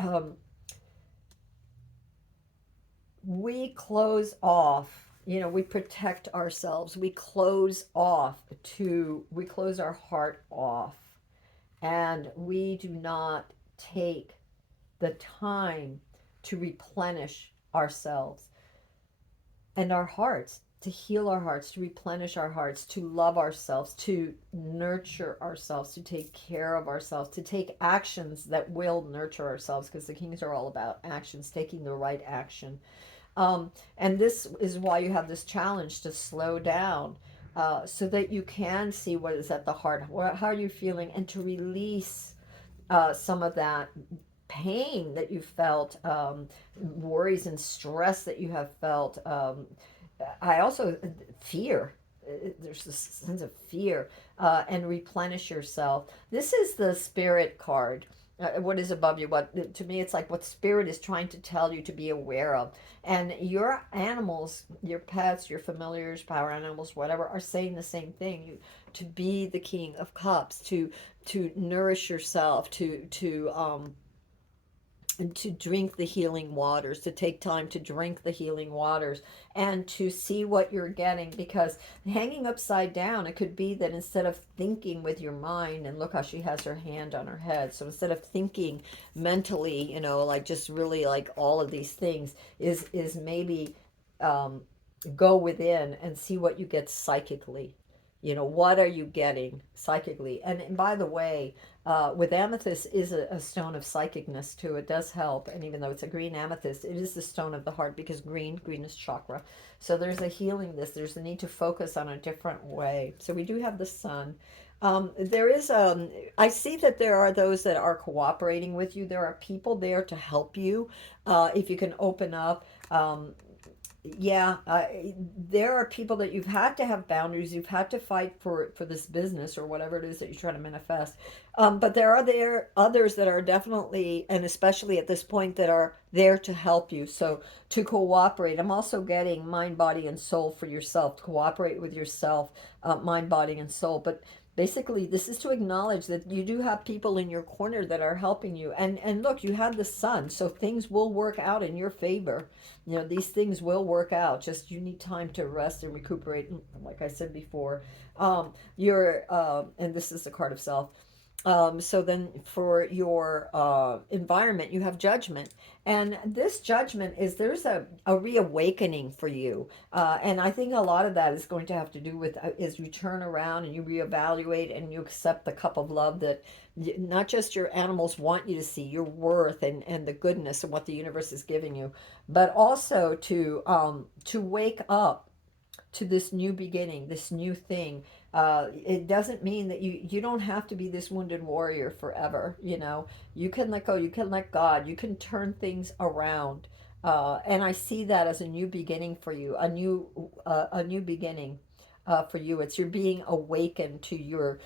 We close off, you know, we protect ourselves, we close we close our heart off, and we do not take the time to replenish ourselves and our hearts, to heal our hearts, to replenish our hearts, to love ourselves, to nurture ourselves, to take care of ourselves, to take actions that will nurture ourselves, because the kings are all about actions, taking the right action. And this is why you have this challenge to slow down, so that you can see what is at the heart. How are you feeling? And to release some of that pain that you felt, worries and stress that you have felt. I also, fear. There's this sense of fear, and replenish yourself. This is the spirit card. What is above you? What, to me, it's like what spirit is trying to tell you to be aware of. And your animals, your pets, your familiars, power animals, whatever, are saying the same thing. To be the King of Cups, to nourish yourself, and to drink the healing waters, to take time to drink the healing waters, and to see what you're getting. Because hanging upside down, it could be that instead of thinking with your mind, and look how she has her hand on her head, so instead of thinking mentally, you know, like just really like all of these things, is maybe go within and see what you get psychically. You know, what are you getting psychically? And by the way, with amethyst is a stone of psychicness too. It does help. And even though it's a green amethyst, it is the stone of the heart, because green is chakra. So there's a healing this. There's the need to focus on a different way. So we do have the sun. There is, I see that there are those that are cooperating with you. There are people there to help you. If you can open up, yeah, there are people that you've had to have boundaries. You've had to fight for this business or whatever it is that you're trying to manifest. But there others that are definitely, and especially at this point, that are there to help you. So to cooperate. I'm also getting mind, body, and soul for yourself. To cooperate with yourself, mind, body, and soul. But basically, this is to acknowledge that you do have people in your corner that are helping you. And look, you have the sun, so things will work out in your favor. You know, these things will work out. Just you need time to rest and recuperate. Like I said before, you're and this is the card of self. So then for your environment, you have judgment. And this judgment is there's a reawakening for you. And I think a lot of that is going to have to do with is you turn around and you reevaluate and you accept the cup of love that not just your animals want you to see, your worth and the goodness and what the universe is giving you, but also to wake up to this new beginning, this new thing. It doesn't mean that you don't have to be this wounded warrior forever. You know, you can let go, you can let God, you can turn things around. And I see that as a new beginning for you, a new beginning for you. It's you're being awakened to your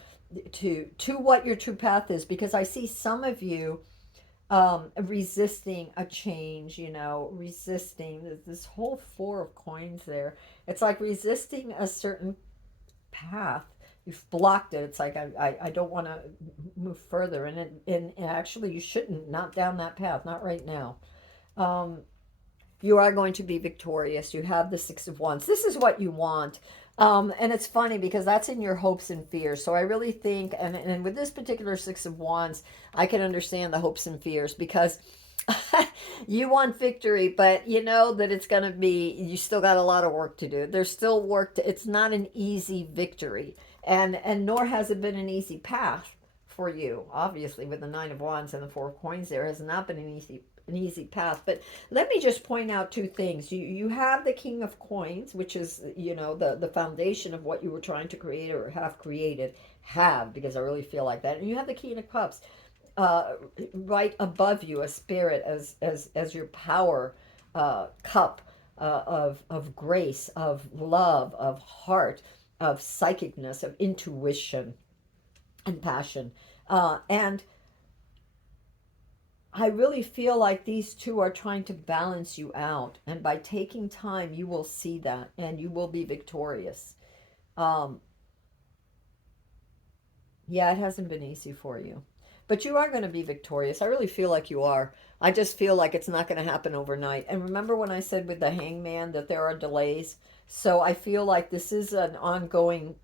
to what your true path is, because I see some of you resisting a change, you know, resisting this whole four of coins there. It's like resisting a certain path. You've blocked it. It's like I don't want to move further, and actually you shouldn't, not down that path, not right now. um you are going to be victorious. You have the Six of Wands. This is what you want. And it's funny because that's in your hopes and fears. So I really think, and with this particular Six of Wands, I can understand the hopes and fears, because you want victory, but you know that it's going to be, you still got a lot of work to do. There's still work to, it's not an easy victory. And nor has it been an easy path for you. Obviously, with the Nine of Wands and the Four of Coins, there has not been an easy path. But let me just point out two things. You have the King of Coins, which is, you know, the foundation of what you were trying to create or have created, because I really feel like that. And you have the King of Cups uh, right above you, a spirit as your power cup of grace, of love, of heart, of psychicness, of intuition and passion. And I really feel like these two are trying to balance you out. And by taking time, you will see that and you will be victorious. Um, yeah, it hasn't been easy for you. But you are going to be victorious. I really feel like you are. I just feel like it's not going to happen overnight. And remember when I said with the hangman that there are delays? So I feel like this is an ongoing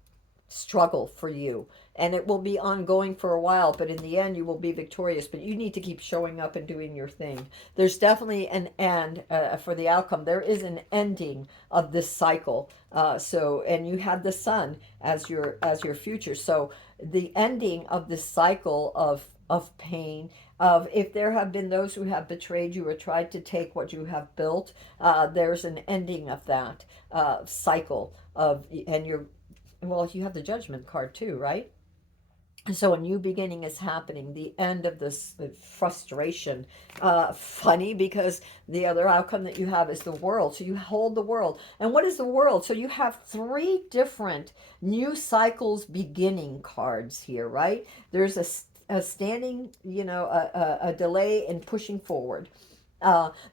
struggle for you, and it will be ongoing for a while, but in the end you will be victorious. But you need to keep showing up and doing your thing. There's definitely an end for the outcome. There is an ending of this cycle. So and you had the sun as your future, so the ending of this cycle of pain, of if there have been those who have betrayed you or tried to take what you have built, there's an ending of that cycle of, and you're, well, you have the Judgment card too, right? So a new beginning is happening, the end of this frustration. Funny because the other outcome that you have is the World. So you hold the World. And what is the World? So you have three different new cycles beginning cards here, right? There's a standing, you know, a delay in pushing forward.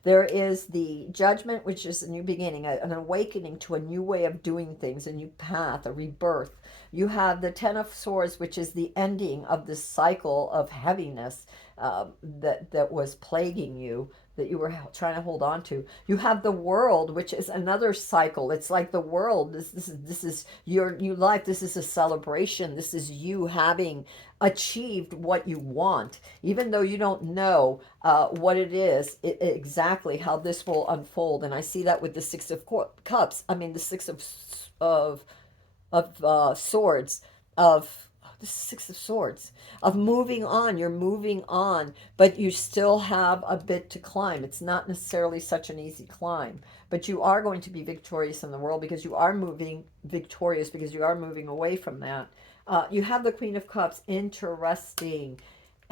There is the Judgment, which is a new beginning, an awakening to a new way of doing things, a new path, a rebirth. You have the Ten of Swords, which is the ending of this cycle of heaviness that was plaguing you, that you were trying to hold on to. You have the World, which is another cycle. It's like the world. This is your new life. This is a celebration. This is you having achieved what you want, even though you don't know what it is exactly how this will unfold. And I see that with the Six of Cups. I mean, the Six of Swords, of the Six of Swords, of moving on. You're moving on, but you still have a bit to climb. It's not necessarily such an easy climb, but you are going to be victorious in the world, because you are moving victorious, because you are moving away from that. You have the Queen of Cups. Interesting.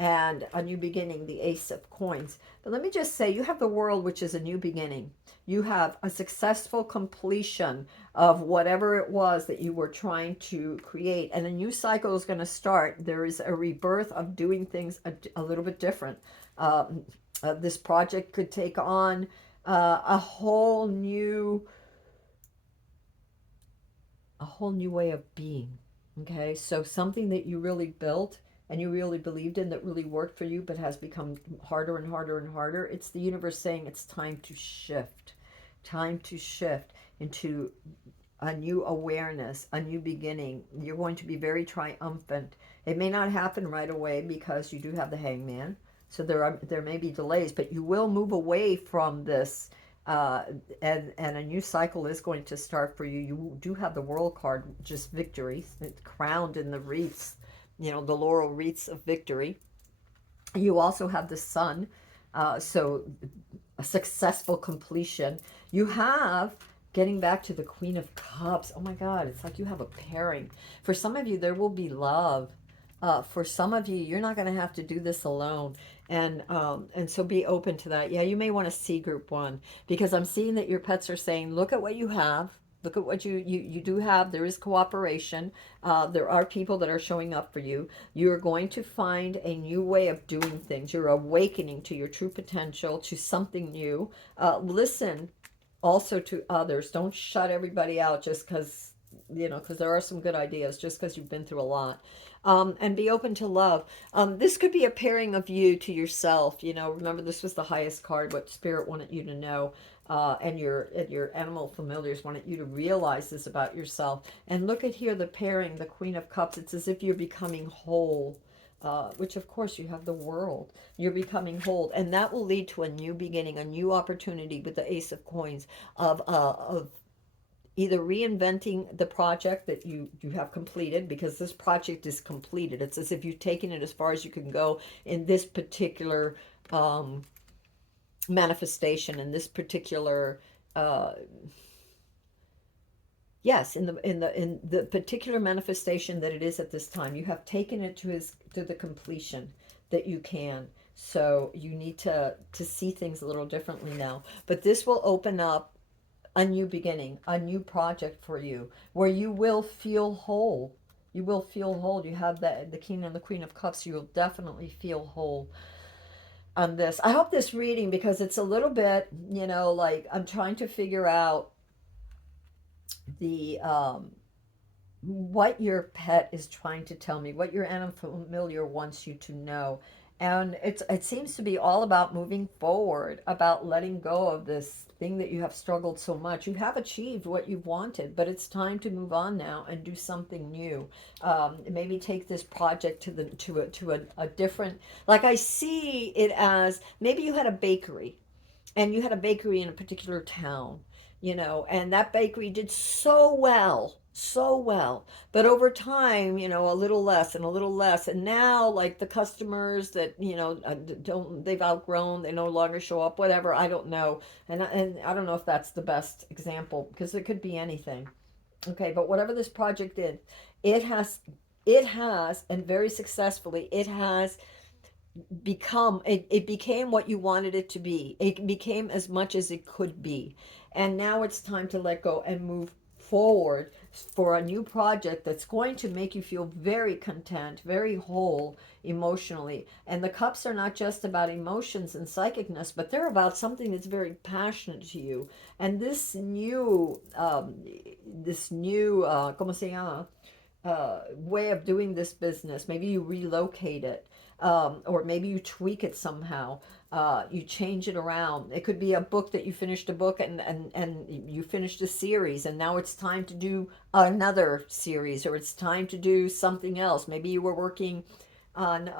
and a new beginning, the Ace of Coins. But let me just say, you have the World, which is a new beginning. You have a successful completion of whatever it was that you were trying to create, and a new cycle is going to start. There is a rebirth of doing things a little bit different. This project could take on a whole new way of being. Okay, so something that you really built and you really believed in, that really worked for you, but has become harder and harder and harder. It's the universe saying it's time to shift. Time to shift into a new awareness, a new beginning. You're going to be very triumphant. It may not happen right away because you do have the Hangman. So there may be delays, but you will move away from this, and a new cycle is going to start for you. You do have the World card, just victory. It's crowned in the wreaths, the laurel wreaths of victory. You also have the Sun, so a successful completion. You have, getting back to the Queen of Cups, oh my God, it's like you have a pairing. For some of you, there will be love. For some of you, you're not going to have to do this alone. And so be open to that. Yeah, you may want to see group one, because I'm seeing that your pets are saying, look at what you have. Look at what you do have. There is cooperation. There are people that are showing up for you. You're going to find a new way of doing things. You're awakening to your true potential, to something new. Listen also to others. Don't shut everybody out just because, because there are some good ideas, just because you've been through a lot. And be open to love. This could be a pairing of you to yourself. Remember, this was the highest card, what Spirit wanted you to know. And your animal familiars wanted you to realize this about yourself. And look at here, the pairing, the Queen of Cups. It's as if you're becoming whole. Which of course you have the World. You're becoming whole, and that will lead to a new beginning, a new opportunity with the Ace of Coins of either reinventing the project that you have completed, because this project is completed. It's as if you've taken it as far as you can go in this particular manifestation, in this particular yes, in the particular manifestation that it is at this time. You have taken it to the completion that you can. So you need to see things a little differently now. But this will open up a new beginning, a new project for you, where you will feel whole. You will feel whole. You have the King and the Queen of Cups. You will definitely feel whole on this. I hope this reading, because it's a little bit, like I'm trying to figure out the what your pet is trying to tell me, what your animal familiar wants you to know. And it seems to be all about moving forward, about letting go of this thing that you have struggled so much. You have achieved what you've wanted, but it's time to move on now and do something new. Maybe take this project to a different, like I see it as, maybe you had a bakery, and you had a bakery in a particular town, and that bakery did so well, so well, but over time, a little less and a little less, and now, like, the customers that don't, they've outgrown, they no longer show up, whatever, I don't know. And I don't know if that's the best example, because it could be anything. Okay, but whatever this project did, it has and very successfully, it has it became what you wanted it to be. It became as much as it could be. And now it's time to let go and move forward for a new project that's going to make you feel very content, very whole emotionally. And the cups are not just about emotions and psychicness, but they're about something that's very passionate to you. And this new ¿cómo se llama? Way of doing this business, maybe you relocate it, or maybe you tweak it somehow. You change it around. It could be a book that you finished a book, and you finished a series, and now it's time to do another series, or it's time to do something else. Maybe you were working on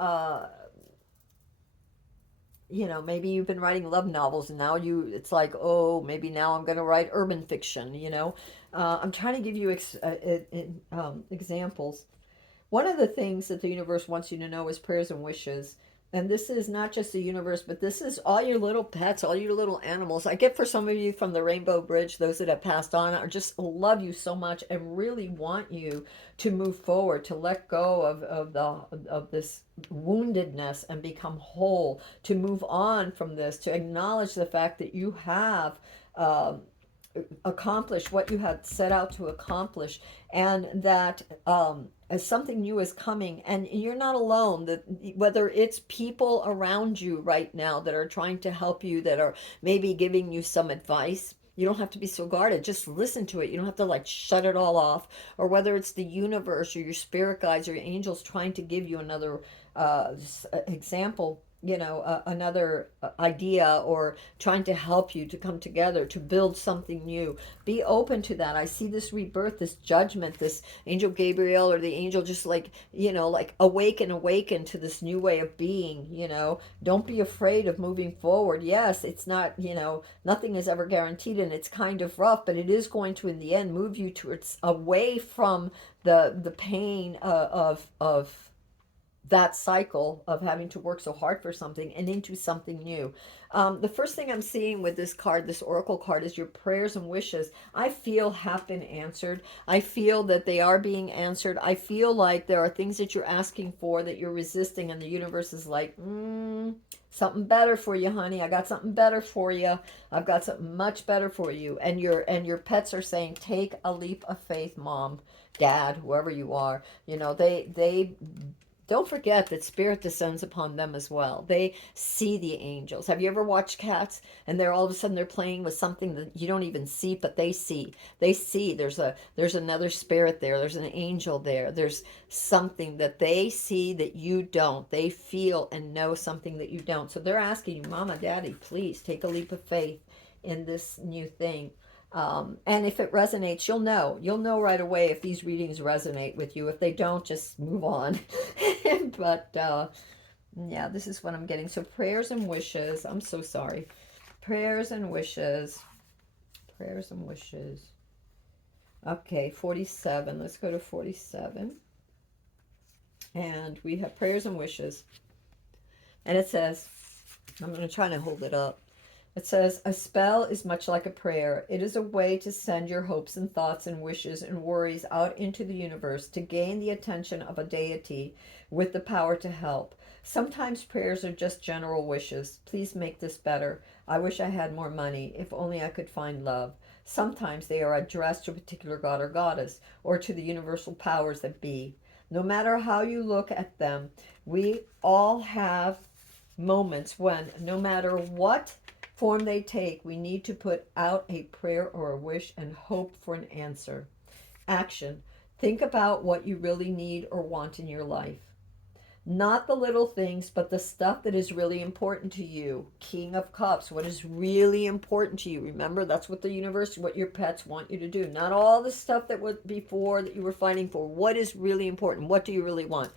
maybe you've been writing love novels, and now it's like, oh, maybe now I'm going to write urban fiction. I'm trying to give you examples. One of the things that the universe wants you to know is prayers and wishes. And this is not just the universe, but this is all your little pets, all your little animals. I get for some of you from the Rainbow Bridge, those that have passed on, I just love you so much and really want you to move forward, to let go of this woundedness and become whole, to move on from this, to acknowledge the fact that you have accomplish what you had set out to accomplish, and that as something new is coming, and you're not alone. That whether it's people around you right now that are trying to help you, that are maybe giving you some advice, you don't have to be so guarded. Just listen to it. You don't have to like shut it all off. Or whether it's the universe or your spirit guides or your angels trying to give you another example, another idea, or trying to help you to come together to build something new. Be open to that. I see this rebirth, this judgment, this angel Gabriel or the angel just like, like awaken to this new way of being. Don't be afraid of moving forward. Yes, it's not, nothing is ever guaranteed, and it's kind of rough, but it is going to in the end move you towards away from the pain of that cycle of having to work so hard for something and into something new. The first thing I'm seeing with this card, this oracle card, is your prayers and wishes. I feel have been answered. I feel that they are being answered. I feel like there are things that you're asking for that you're resisting, and the universe is like, something better for you, honey. I got something better for you. I've got something much better for you. And your pets are saying, take a leap of faith, mom, dad, whoever you are. They don't forget that spirit descends upon them as well. They see the angels. Have you ever watched cats and they're all of a sudden they're playing with something that you don't even see, but they see. They see there's another spirit there. There's an angel there. There's something that they see that you don't. They feel and know something that you don't. So they're asking you, Mama, Daddy, please take a leap of faith in this new thing. And if it resonates, you'll know right away if these readings resonate with you. If they don't, just move on. But yeah, this is what I'm getting. So prayers and wishes. I'm so sorry. Prayers and wishes. Prayers and wishes. Okay, 47. Let's go to 47. And we have prayers and wishes. And it says, I'm going to try to hold it up. It says, a spell is much like a prayer. It is a way to send your hopes and thoughts and wishes and worries out into the universe to gain the attention of a deity with the power to help. Sometimes prayers are just general wishes. Please make this better. I wish I had more money. If only I could find love. Sometimes they are addressed to a particular god or goddess, or to the universal powers that be. No matter how you look at them, we all have moments when, no matter what form they take, we need to put out a prayer or a wish and hope for an answer. Action. Think about what you really need or want in your life. Not the little things, but the stuff that is really important to you. King of Cups, what is really important to you? Remember, that's what the universe, what your pets want you to do. Not all the stuff that was before that you were fighting for. What is really important? What do you really want?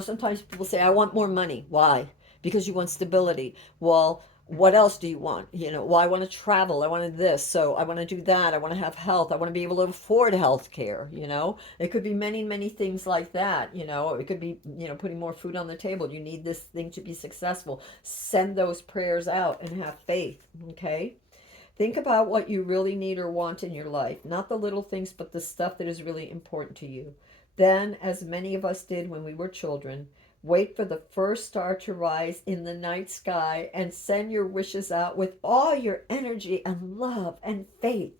Sometimes people say, I want more money. Why? Because you want stability. Well, what else do you want? Well, I want to travel. I want this. So I want to do that. I want to have health. I want to be able to afford health care. It could be many, many things like that. It could be, putting more food on the table. You need this thing to be successful. Send those prayers out and have faith. Okay. Think about what you really need or want in your life. Not the little things, but the stuff that is really important to you. Then, as many of us did when we were children, wait for the first star to rise in the night sky and send your wishes out with all your energy and love and faith.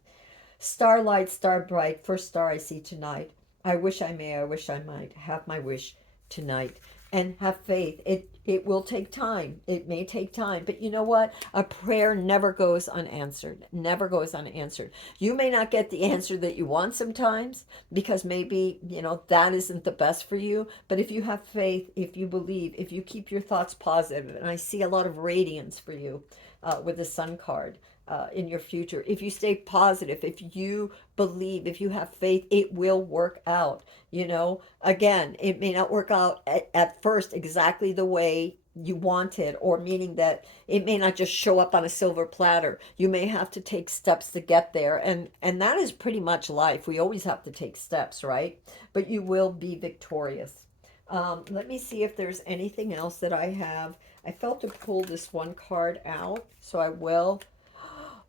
Starlight, star bright, first star I see tonight. I wish I may, I wish I might have my wish tonight. And have faith. It will take time. It may take time. But you know what? A prayer never goes unanswered. Never goes unanswered. You may not get the answer that you want sometimes because maybe, that isn't the best for you. But if you have faith, if you believe, if you keep your thoughts positive, and I see a lot of radiance for you with the Sun card. In your future, if you stay positive, if you believe, if you have faith, it will work out. Again, it may not work out at first exactly the way you want it, or meaning that it may not just show up on a silver platter. You may have to take steps to get there, and that is pretty much life. We always have to take steps, right? But you will be victorious. Let me see if there's anything else that I have. I felt to pull this one card out, so I will.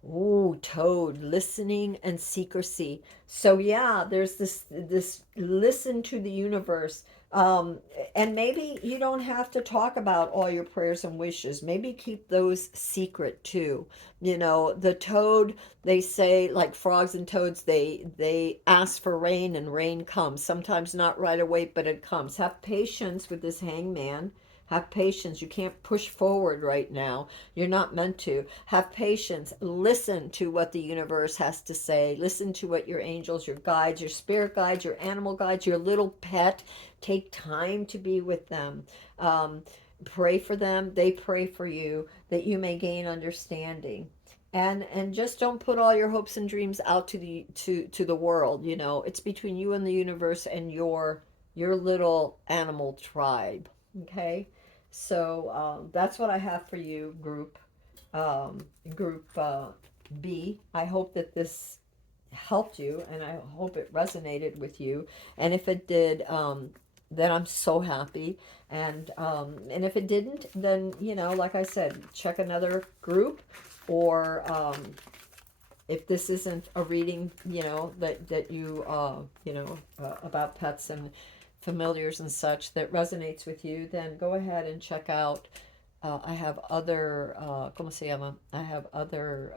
Ooh, Toad, listening and secrecy. So yeah, there's this listen to the universe. And maybe you don't have to talk about all your prayers and wishes. Maybe keep those secret too. You know, the toad, they say, like frogs and toads, they ask for rain and rain comes. Sometimes not right away, but it comes. Have patience with this hangman. Have patience. You can't push forward right now. You're not meant to. Have patience. Listen to what the universe has to say. Listen to what your angels, your guides, your spirit guides, your animal guides, your little pet. Take time to be with them. Pray for them. They pray for you, that you may gain understanding. And just don't put all your hopes and dreams out to the world. You know, it's between you and the universe and your little animal tribe. Okay, so that's what I have for you, group B. I hope that this helped you, and I hope it resonated with you. And if it did, then I'm so happy. And if it didn't, then like I said, check another group, or if this isn't a reading, that you about pets and familiars and such that resonates with you, then go ahead and check out. I have other, ¿cómo se llama? I have other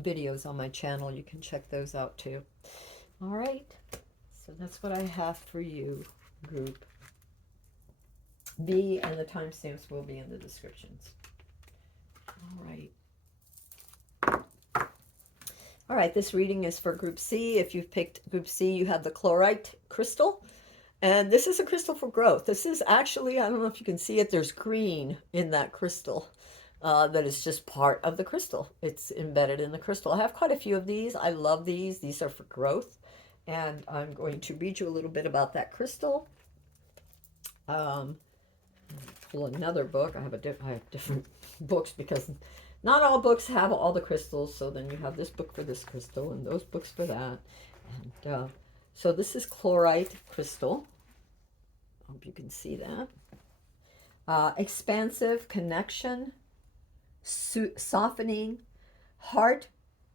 videos on my channel. You can check those out too. All right. So that's what I have for you, group B, and the timestamps will be in the descriptions. All right. All right, this reading is for Group C. If you've picked Group C, you have the Chlorite Crystal. And this is a crystal for growth. This is actually, I don't know if you can see it, there's green in that crystal. That is just part of the crystal. It's embedded in the crystal. I have quite a few of these. I love these. These are for growth. And I'm going to read you a little bit about that crystal. Pull another book. I have different books because not all books have all the crystals. So then you have this book for this crystal and those books for that. And so this is Chlorite Crystal. I hope you can see that. Expansive connection, softening, heart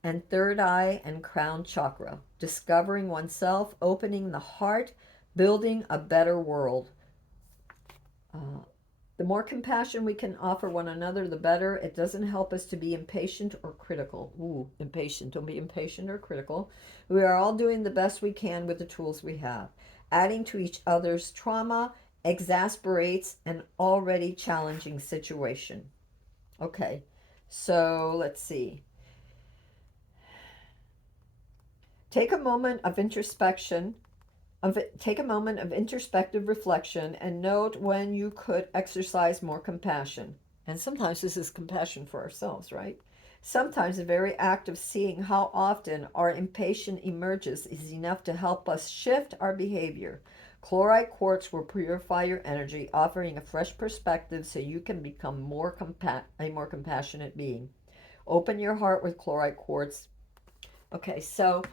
and third eye and crown chakra. Discovering oneself, opening the heart, building a better world. The more compassion we can offer one another, the better. It doesn't help us to be impatient or critical. Ooh, impatient. Don't be impatient or critical. We are all doing the best we can with the tools we have. Adding to each other's trauma exasperates an already challenging situation. Okay, so let's see. Take a moment of introspection. Take a moment of introspective reflection and note when you could exercise more compassion. And sometimes this is compassion for ourselves, right? Sometimes the very act of seeing how often our impatience emerges is enough to help us shift our behavior. Chlorite Quartz will purify your energy, offering a fresh perspective so you can become a more compassionate being. Open your heart with Chlorite Quartz. Okay, so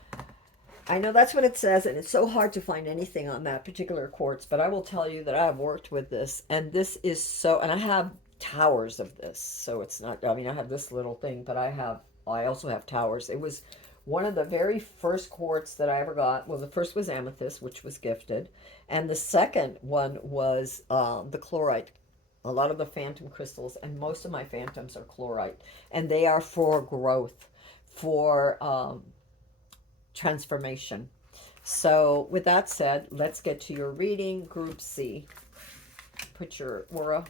I know that's what it says, and it's so hard to find anything on that particular quartz, but I will tell you that I have worked with this, and this is so, and I have towers of this, so it's not, I mean, I have this little thing, but I also have towers. It was one of the very first quartz that I ever got. Well, the first was Amethyst, which was gifted, and the second one was the Chlorite. A lot of the phantom crystals, and most of my phantoms are Chlorite, and they are for growth, for transformation. So with that said, let's get to your reading, Group C. Put your aura,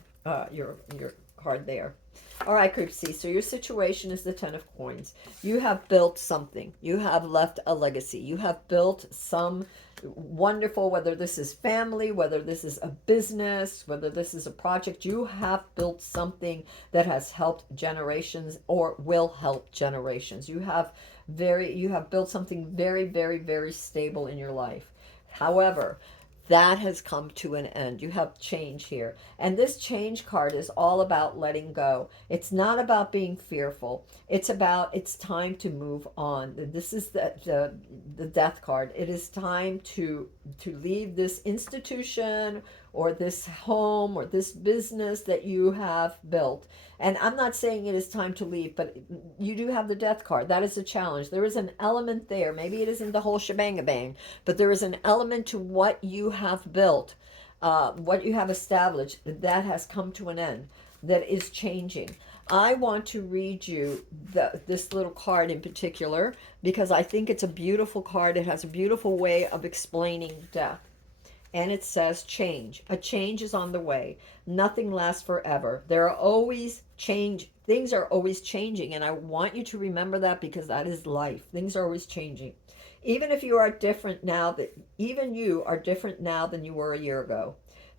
your card there. All right, Group C. So your situation is the 10 of Coins. You have built something. You have left a legacy. You have built some wonderful, whether this is family, whether this is a business, whether this is a project, you have built something that has helped generations or will help generations. You have built something very, very, very stable in your life. However, that has come to an end. You have change here. And this change card is all about letting go. It's not about being fearful. It's time to move on. This is the death card. It is time to to leave this institution or this home or this business that you have built. And I'm not saying it is time to leave, but you do have the death card. That is a challenge. There is an element there. Maybe it isn't the whole shebang-a-bang, but there is an element to what you have built, what you have established, that has come to an end, that is changing. I want to read you this little card in particular because I think it's a beautiful card. It has a beautiful way of explaining death. And it says change. A change is on the way. Nothing lasts forever. There are always change. Things are always changing. And I want you to remember that because that is life. Things are always changing. Even if you are different now, even you are different now than you were a year ago.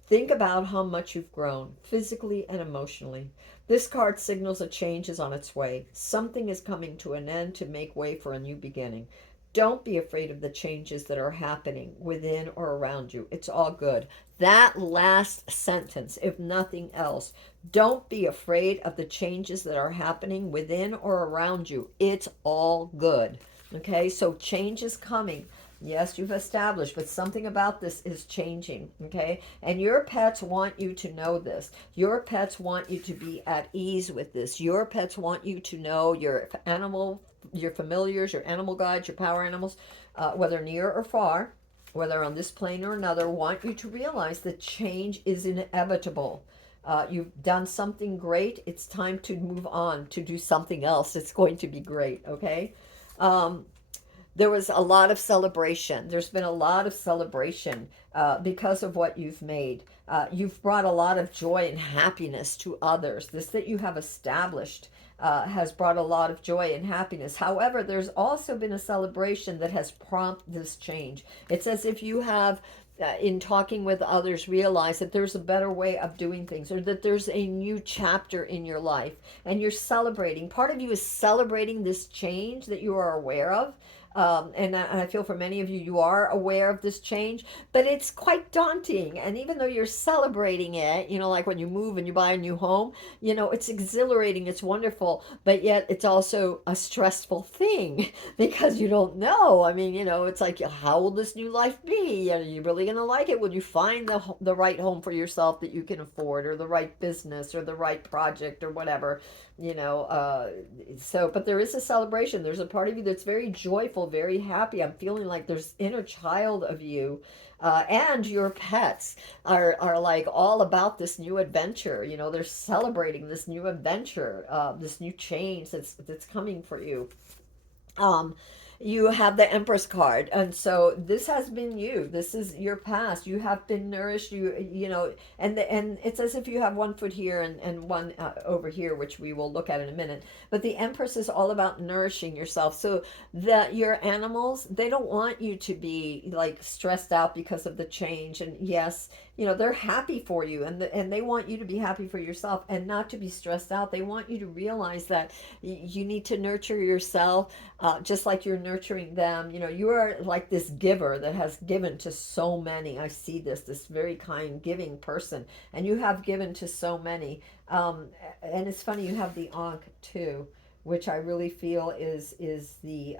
Think about how much you've grown, physically and emotionally. This card signals a change is on its way. Something is coming to an end to make way for a new beginning. Don't be afraid of the changes that are happening within or around you. It's all good. That last sentence, if nothing else, don't be afraid of the changes that are happening within or around you. It's all good. Okay, so change is coming. Yes, you've established, but something about this is changing, okay? And your pets want you to know this. Your pets want you to be at ease with this. Your pets want you to know your animal, your familiars, your animal guides, your power animals, whether near or far, whether on this plane or another, want you to realize that change is inevitable. You've done something great. It's time to move on to do something else. It's going to be great, okay? There was a lot of celebration. There's been a lot of celebration because of what you've made. You've brought a lot of joy and happiness to others. This that you have established has brought a lot of joy and happiness. However, there's also been a celebration that has prompted this change. It's as if you have, in talking with others, realize that there's a better way of doing things, or that there's a new chapter in your life, and you're celebrating. Part of you is celebrating this change that you are aware of. And I feel for many of you, you are aware of this change, but it's quite daunting. And even though you're celebrating it, like when you move and you buy a new home, it's exhilarating, it's wonderful, but yet it's also a stressful thing because you don't know. I mean, it's like, how will this new life be? Are you really going to like it? Will you find the right home for yourself that you can afford, or the right business, or the right project, or whatever? But there is a celebration. There's a part of you that's very joyful, very happy. I'm feeling like there's inner child of you, and your pets are like all about this new adventure. They're celebrating this new adventure, this new change that's coming for you. You have the Empress card, and so this has been you. This is your past. You have been nourished. And it's as if you have one foot here and one over here, which we will look at in a minute. But the Empress is all about nourishing yourself, so that your animals, they don't want you to be like stressed out because of the change. And yes, they're happy for you, and they want you to be happy for yourself and not to be stressed out. They want you to realize that you need to nurture yourself, just like you're nurturing them. You are like this giver that has given to so many. I see this very kind, giving person, and you have given to so many. And it's funny, you have the Ankh too, which I really feel is the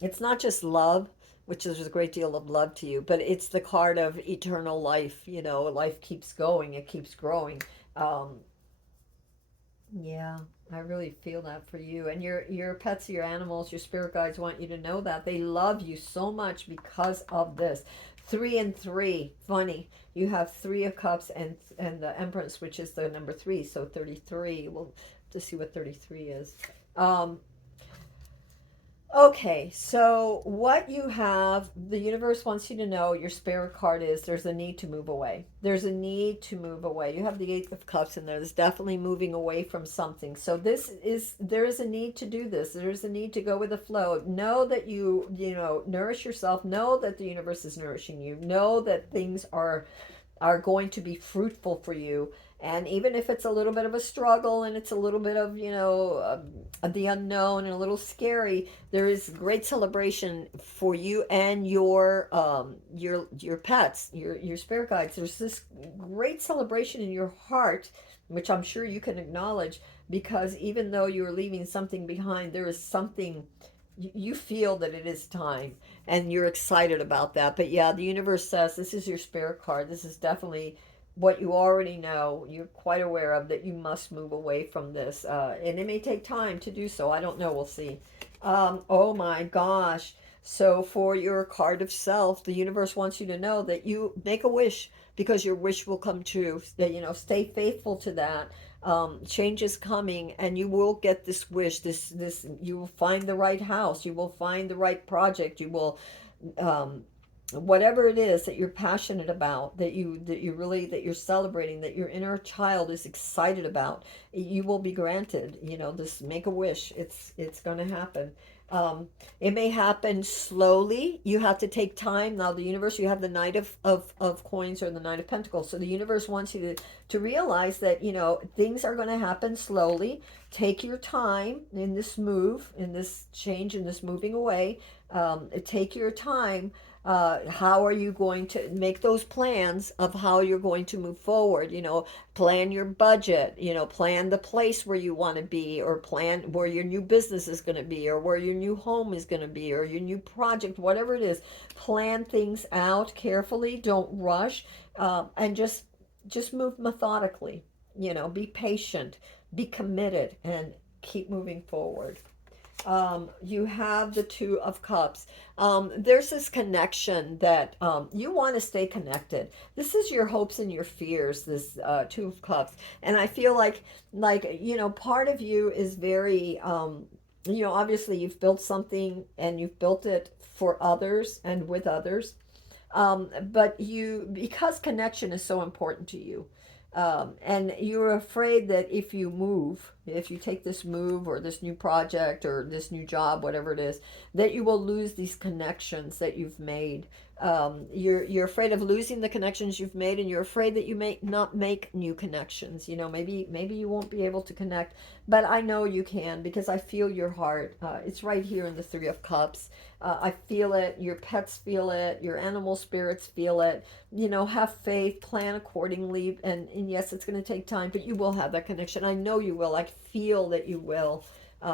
it's not just love, which is a great deal of love to you, but it's the card of eternal life. Life keeps going, it keeps growing. Yeah, I really feel that for you. And your pets, your animals, your spirit guides want you to know that they love you so much because of this. 3 and 3, funny. You have 3 of Cups and the Empress, which is the number 3, so 33. We'll to see what 33 is. Okay, so what you have, the universe wants you to know, your spirit card is, there's a need to move away. There's a need to move away. You have the 8 of Cups in there. There's definitely moving away from something. So there is a need to do this. There's a need to go with the flow. Know that you nourish yourself. Know that the universe is nourishing you. Know that things are going to be fruitful for you. And even if it's a little bit of a struggle and it's a little bit of, the unknown and a little scary, there is great celebration for you and your pets, your spirit guides. There's this great celebration in your heart, which I'm sure you can acknowledge, because even though you're leaving something behind, there is something you feel that it is time, and you're excited about that. But yeah, the universe says this is your spirit card. This is definitely what you already know. You're quite aware of that you must move away from this, and it may take time to do so. I don't know. We'll see. Oh my gosh. So for your card of self, the universe wants you to know that you make a wish, because your wish will come true. That, stay faithful to that. Change is coming, and you will get this wish. This you will find the right house. You will find the right project. You will, whatever it is that you're passionate about, that you're celebrating, that your inner child is excited about, you will be granted. This, make a wish. It's going to happen. It may happen slowly. You have to take time. Now, the universe, you have the Knight of Coins, or the Knight of Pentacles. So the universe wants you to realize that, things are going to happen slowly. Take your time in this move, in this change, in this moving away. Take your time. How are you going to make those plans of how you're going to move forward? Plan your budget, plan the place where you want to be, or plan where your new business is going to be, or where your new home is going to be, or your new project, whatever it is. Plan things out carefully. Don't rush, and just move methodically. Be patient, be committed, and keep moving forward. You have the Two of Cups. There's this connection that you want to stay connected. This is your hopes and your fears, this Two of Cups. And I feel like part of you is very, obviously you've built something, and you've built it for others and with others. But because connection is so important to you, and you're afraid that if you take this move, or this new project, or this new job, whatever it is, that you will lose these connections that you've made. You're afraid of losing the connections you've made, and you're afraid that you may not make new connections. Maybe you won't be able to connect, but I know you can, because I feel your heart. It's right here in the Three of Cups. I feel it. Your pets feel it. Your animal spirits feel it. Have faith, plan accordingly, and yes, it's going to take time, but you will have that connection. I know you will. I feel that you will.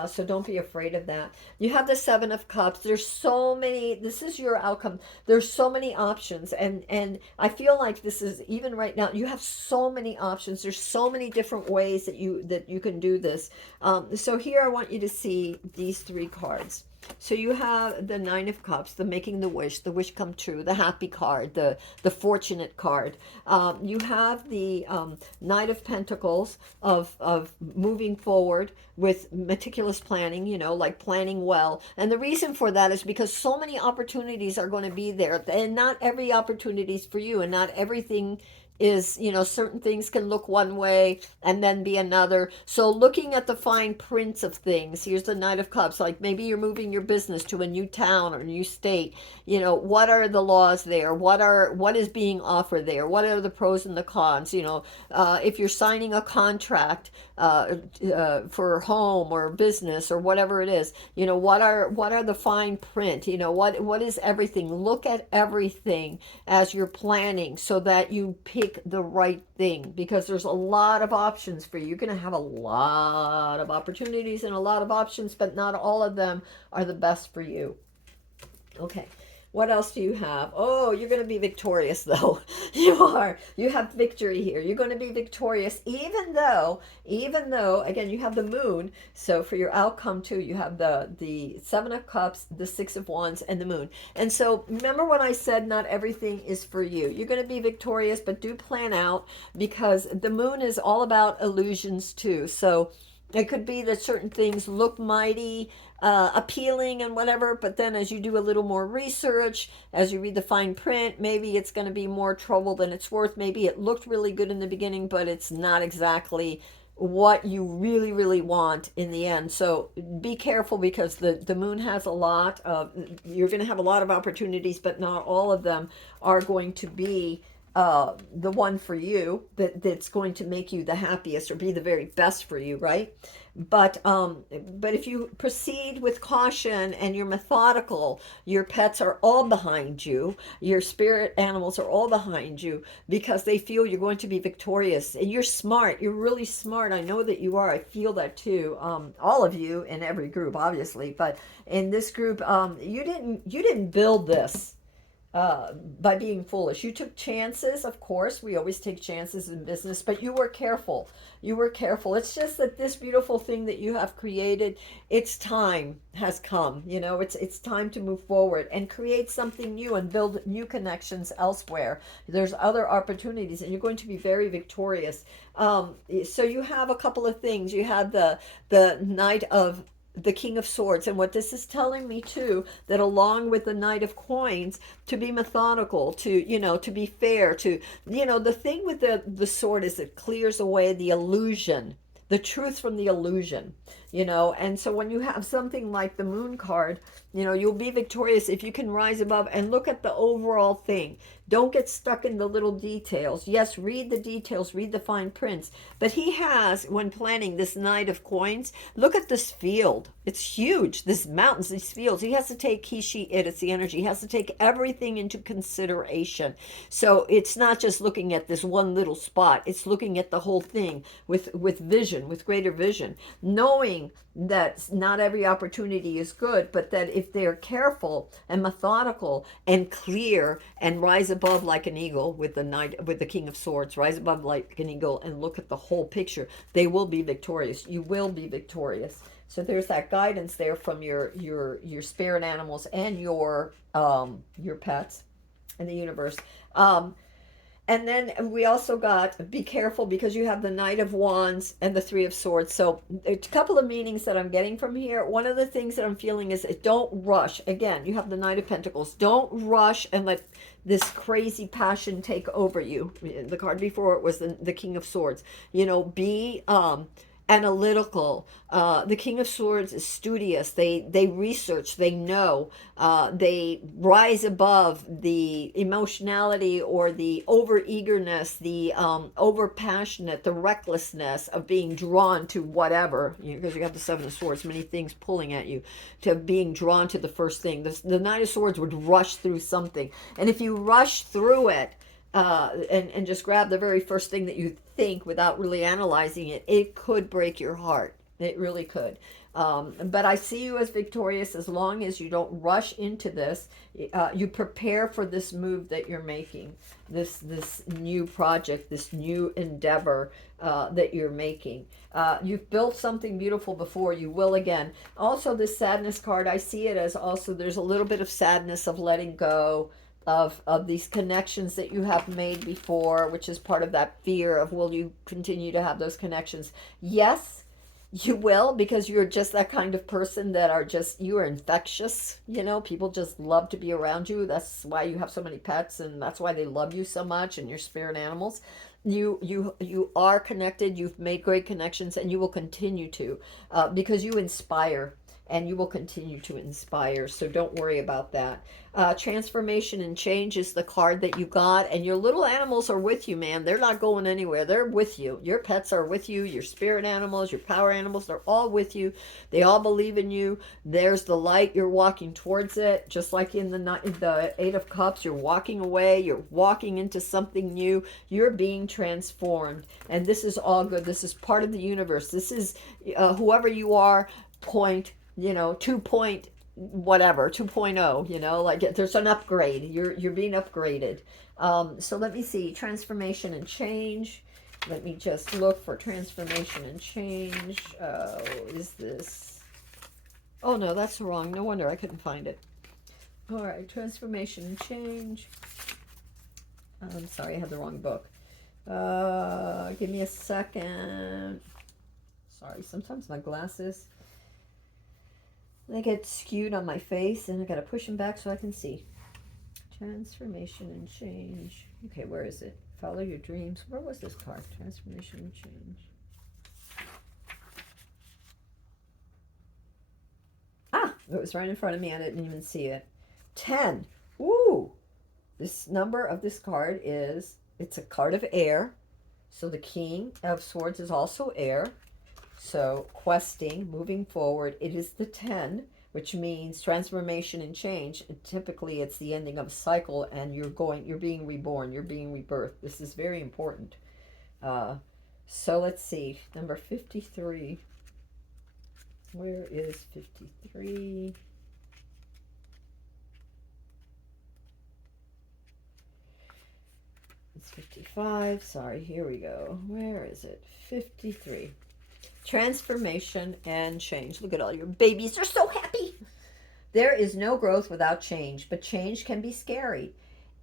So don't be afraid of that. You have the Seven of Cups. There's so many. This is your outcome. There's so many options, and I feel like this is, even right now, you have so many options. There's so many different ways that you can do this. So here I want you to see these three cards. So you have the Nine of Cups, the making the wish come true, the happy card, the fortunate card. You have the Knight of Pentacles, of moving forward with meticulous planning, like planning well. And the reason for that is because so many opportunities are going to be there, and not every opportunity is for you, and not everything is, certain things can look one way and then be another. So looking at the fine prints of things, here's the Knight of Cups, like maybe you're moving your business to a new town or a new state. What are the laws there? What is being offered there? What are the pros and the cons? If you're signing a contract for home or business or whatever it is, what are the fine print? What is everything? Look at everything as you're planning, so that you pick the right thing, because there's a lot of options for you. You're going to have a lot of opportunities and a lot of options, but not all of them are the best for you. Okay. What else do you have? Oh, you're going to be victorious, though. You are. You have victory here. You're going to be victorious, even though, again, you have the Moon. So for your outcome, too, you have the Seven of Cups, the Six of Wands, and the Moon. And so remember when I said not everything is for you. You're going to be victorious, but do plan out, because the Moon is all about illusions, too. So it could be that certain things look mighty appealing and whatever, but then as you do a little more research, as you read the fine print, maybe it's going to be more trouble than it's worth. Maybe it looked really good in the beginning, but it's not exactly what you really, really want in the end. So be careful, because the Moon has a lot of, you're going to have a lot of opportunities, but not all of them are going to be the one for you that's going to make you the happiest or be the very best for you, right? But if you proceed with caution and you're methodical, your pets are all behind you, your spirit animals are all behind you because they feel you're going to be victorious. And you're smart, you're really smart. I know that you are. I feel that too. All of you in every group, obviously, but in this group, you didn't build this by being foolish. You took chances, of course. We always take chances in business, but you were careful. You were careful. It's just that this beautiful thing that you have created, its time has come. You know, it's time to move forward and create something new and build new connections elsewhere. There's other opportunities, and you're going to be very victorious. So you have a couple of things. You have the Knight of the King of Swords, and what this is telling me too, that along with the Knight of Coins, to be methodical, to be fair, the thing with the sword is it clears away the illusion, the truth from the illusion, and so when you have something like the Moon card, you'll be victorious if you can rise above and look at the overall thing. Don't get stuck in the little details. Yes, read the details, read the fine prints. But he has, when planning this Knight of Coins, look at this field. It's huge. This mountains, these fields. He has to take it's the energy. He has to take everything into consideration. So it's not just looking at this one little spot. It's looking at the whole thing with vision, with greater vision. Knowing that not every opportunity is good, but that if they're careful and methodical and clear and rise above like an eagle with the King of Swords, rise above like an eagle and look at the whole picture, they will be victorious. You will be victorious. So there's that guidance there from your spirit animals and your pets in the universe. And then we also got, be careful because you have the Knight of Wands and the Three of Swords. So a couple of meanings that I'm getting from here. One of the things that I'm feeling is don't rush. Again, you have the Knight of Pentacles. Don't rush and let this crazy passion take over you. The card before it was the King of Swords. Be analytical. The King of Swords is studious. They research. They know. They rise above the emotionality or the over eagerness, the over passionate, the recklessness of being drawn to whatever. Because you got the Seven of Swords, many things pulling at you, to being drawn to the first thing. The Knight of Swords would rush through something, and if you rush through it, and just grab the very first thing that you think without really analyzing it, it could break your heart. It really could. But I see you as victorious as long as you don't rush into this. You prepare for this move that you're making, this new project, this new endeavor that you're making. You've built something beautiful before. You will again. Also, this sadness card, I see it as also there's a little bit of sadness of letting go of these connections that you have made before, which is part of that fear of, will you continue to have those connections? Yes, you will, because you're just that kind of person that you are infectious. People just love to be around you. That's why you have so many pets, and that's why they love you so much, and your spirit animals. You are connected. You've made great connections, and you will continue to, because you inspire. And you will continue to inspire, so don't worry about that. Transformation and change is the card that you got, and your little animals are with you, man. They're not going anywhere. They're with you. Your pets are with you. Your spirit animals, your power animals, they're all with you. They all believe in you. There's the light. You're walking towards it, just like in the Eight of Cups. You're walking away. You're walking into something new. You're being transformed, and this is all good. This is part of the universe. This is whoever you are, 2 point whatever 2.0, like there's an upgrade. You're being upgraded. So let me see, transformation and change. Let me just look for transformation and change. Is this, oh no, that's wrong. No wonder I couldn't find it. All right, transformation and change. I'm sorry, I had the wrong book. Give me a second. Sorry, sometimes my glasses, they get skewed on my face, and I gotta push them back so I can see. Transformation and change. Okay, where is it? Follow your dreams. Where was this card? Transformation and change. Ah, it was right in front of me. I didn't even see it. 10. Ooh, this number of this card is it's a card of air. So the King of Swords is also air. So questing, moving forward, it is the 10, which means transformation and change. And typically it's the ending of a cycle and you're being reborn, you're being rebirthed. This is very important. So let's see, number 53. Where is 53? It's 55. Sorry, here we go. Where is it? 53. Transformation and change. Look at all your babies. They're so happy. There is no growth without change, but change can be scary.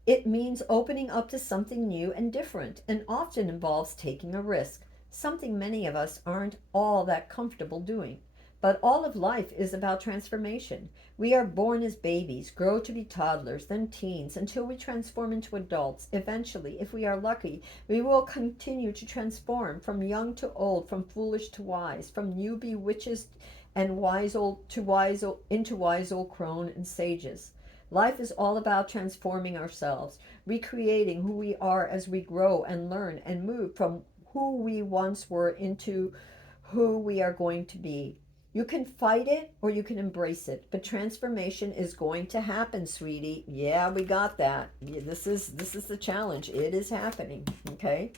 It means opening up to something new and different, and often involves taking a risk, something many of us aren't all that comfortable doing. But all of life is about transformation. We are born as babies, grow to be toddlers, then teens, until we transform into adults. Eventually, if we are lucky, we will continue to transform from young to old, from foolish to wise, from newbie witches and wise old to wise old, into wise old crone and sages. Life is all about transforming ourselves, recreating who we are as we grow and learn and move from who we once were into who we are going to be. You can fight it or you can embrace it, but transformation is going to happen, sweetie. Yeah, we got that. This is the challenge. It is happening, okay?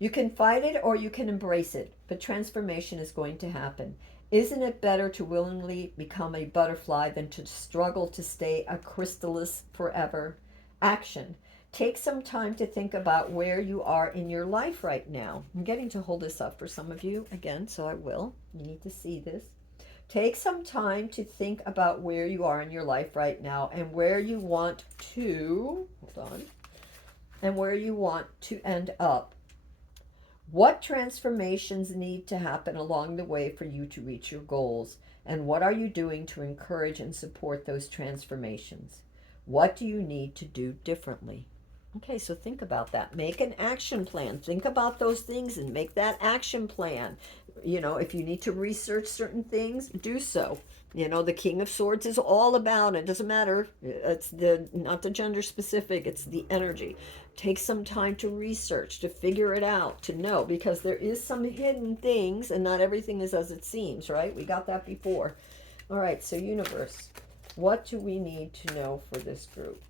You can fight it or you can embrace it, but transformation is going to happen. Isn't it better to willingly become a butterfly than to struggle to stay a chrysalis forever? Action. Take some time to think about where you are in your life right now. I'm getting to hold this up for some of you again, so I will. You need to see this. Take some time to think about where you are in your life right now and where you want to, hold on, and where you want to end up. What transformations need to happen along the way for you to reach your goals? And what are you doing to encourage and support those transformations? What do you need to do differently? Okay, so think about that. Make an action plan. Think about those things and make that action plan. You know, if you need to research certain things, do so. You know, the King of Swords is all about it. Doesn't matter. It's not the gender specific, it's the energy. Take some time to research, to figure it out, to know, because there is some hidden things and not everything is as it seems, right? We got that before. All right, so universe, what do we need to know for this group?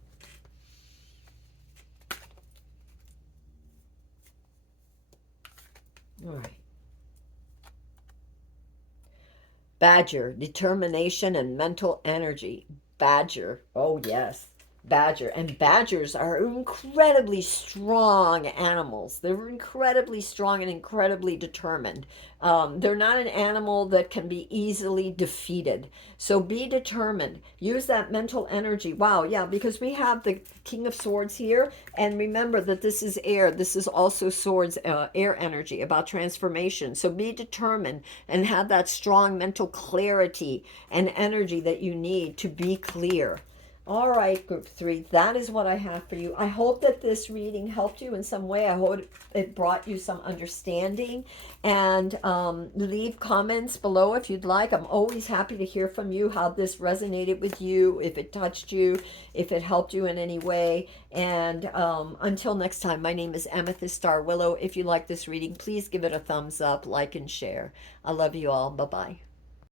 All right. Badger, determination and mental energy. Badger, oh yes, badger. And badgers are incredibly strong animals. They're incredibly strong and incredibly determined. They're not an animal that can be easily defeated. So be determined. Use that mental energy. Wow, yeah, because we have the King of Swords here. And remember that this is air. This is also swords, air energy, about transformation. So be determined and have that strong mental clarity and energy that you need to be clear. All right, group 3, that is what I have for you. I hope that this reading helped you in some way. I hope it brought you some understanding. And leave comments below if you'd like. I'm always happy to hear from you how this resonated with you, if it touched you, if it helped you in any way. And until next time, my name is Amethyst Star Willow. If you like this reading, please give it a thumbs up, like, and share. I love you all. Bye-bye.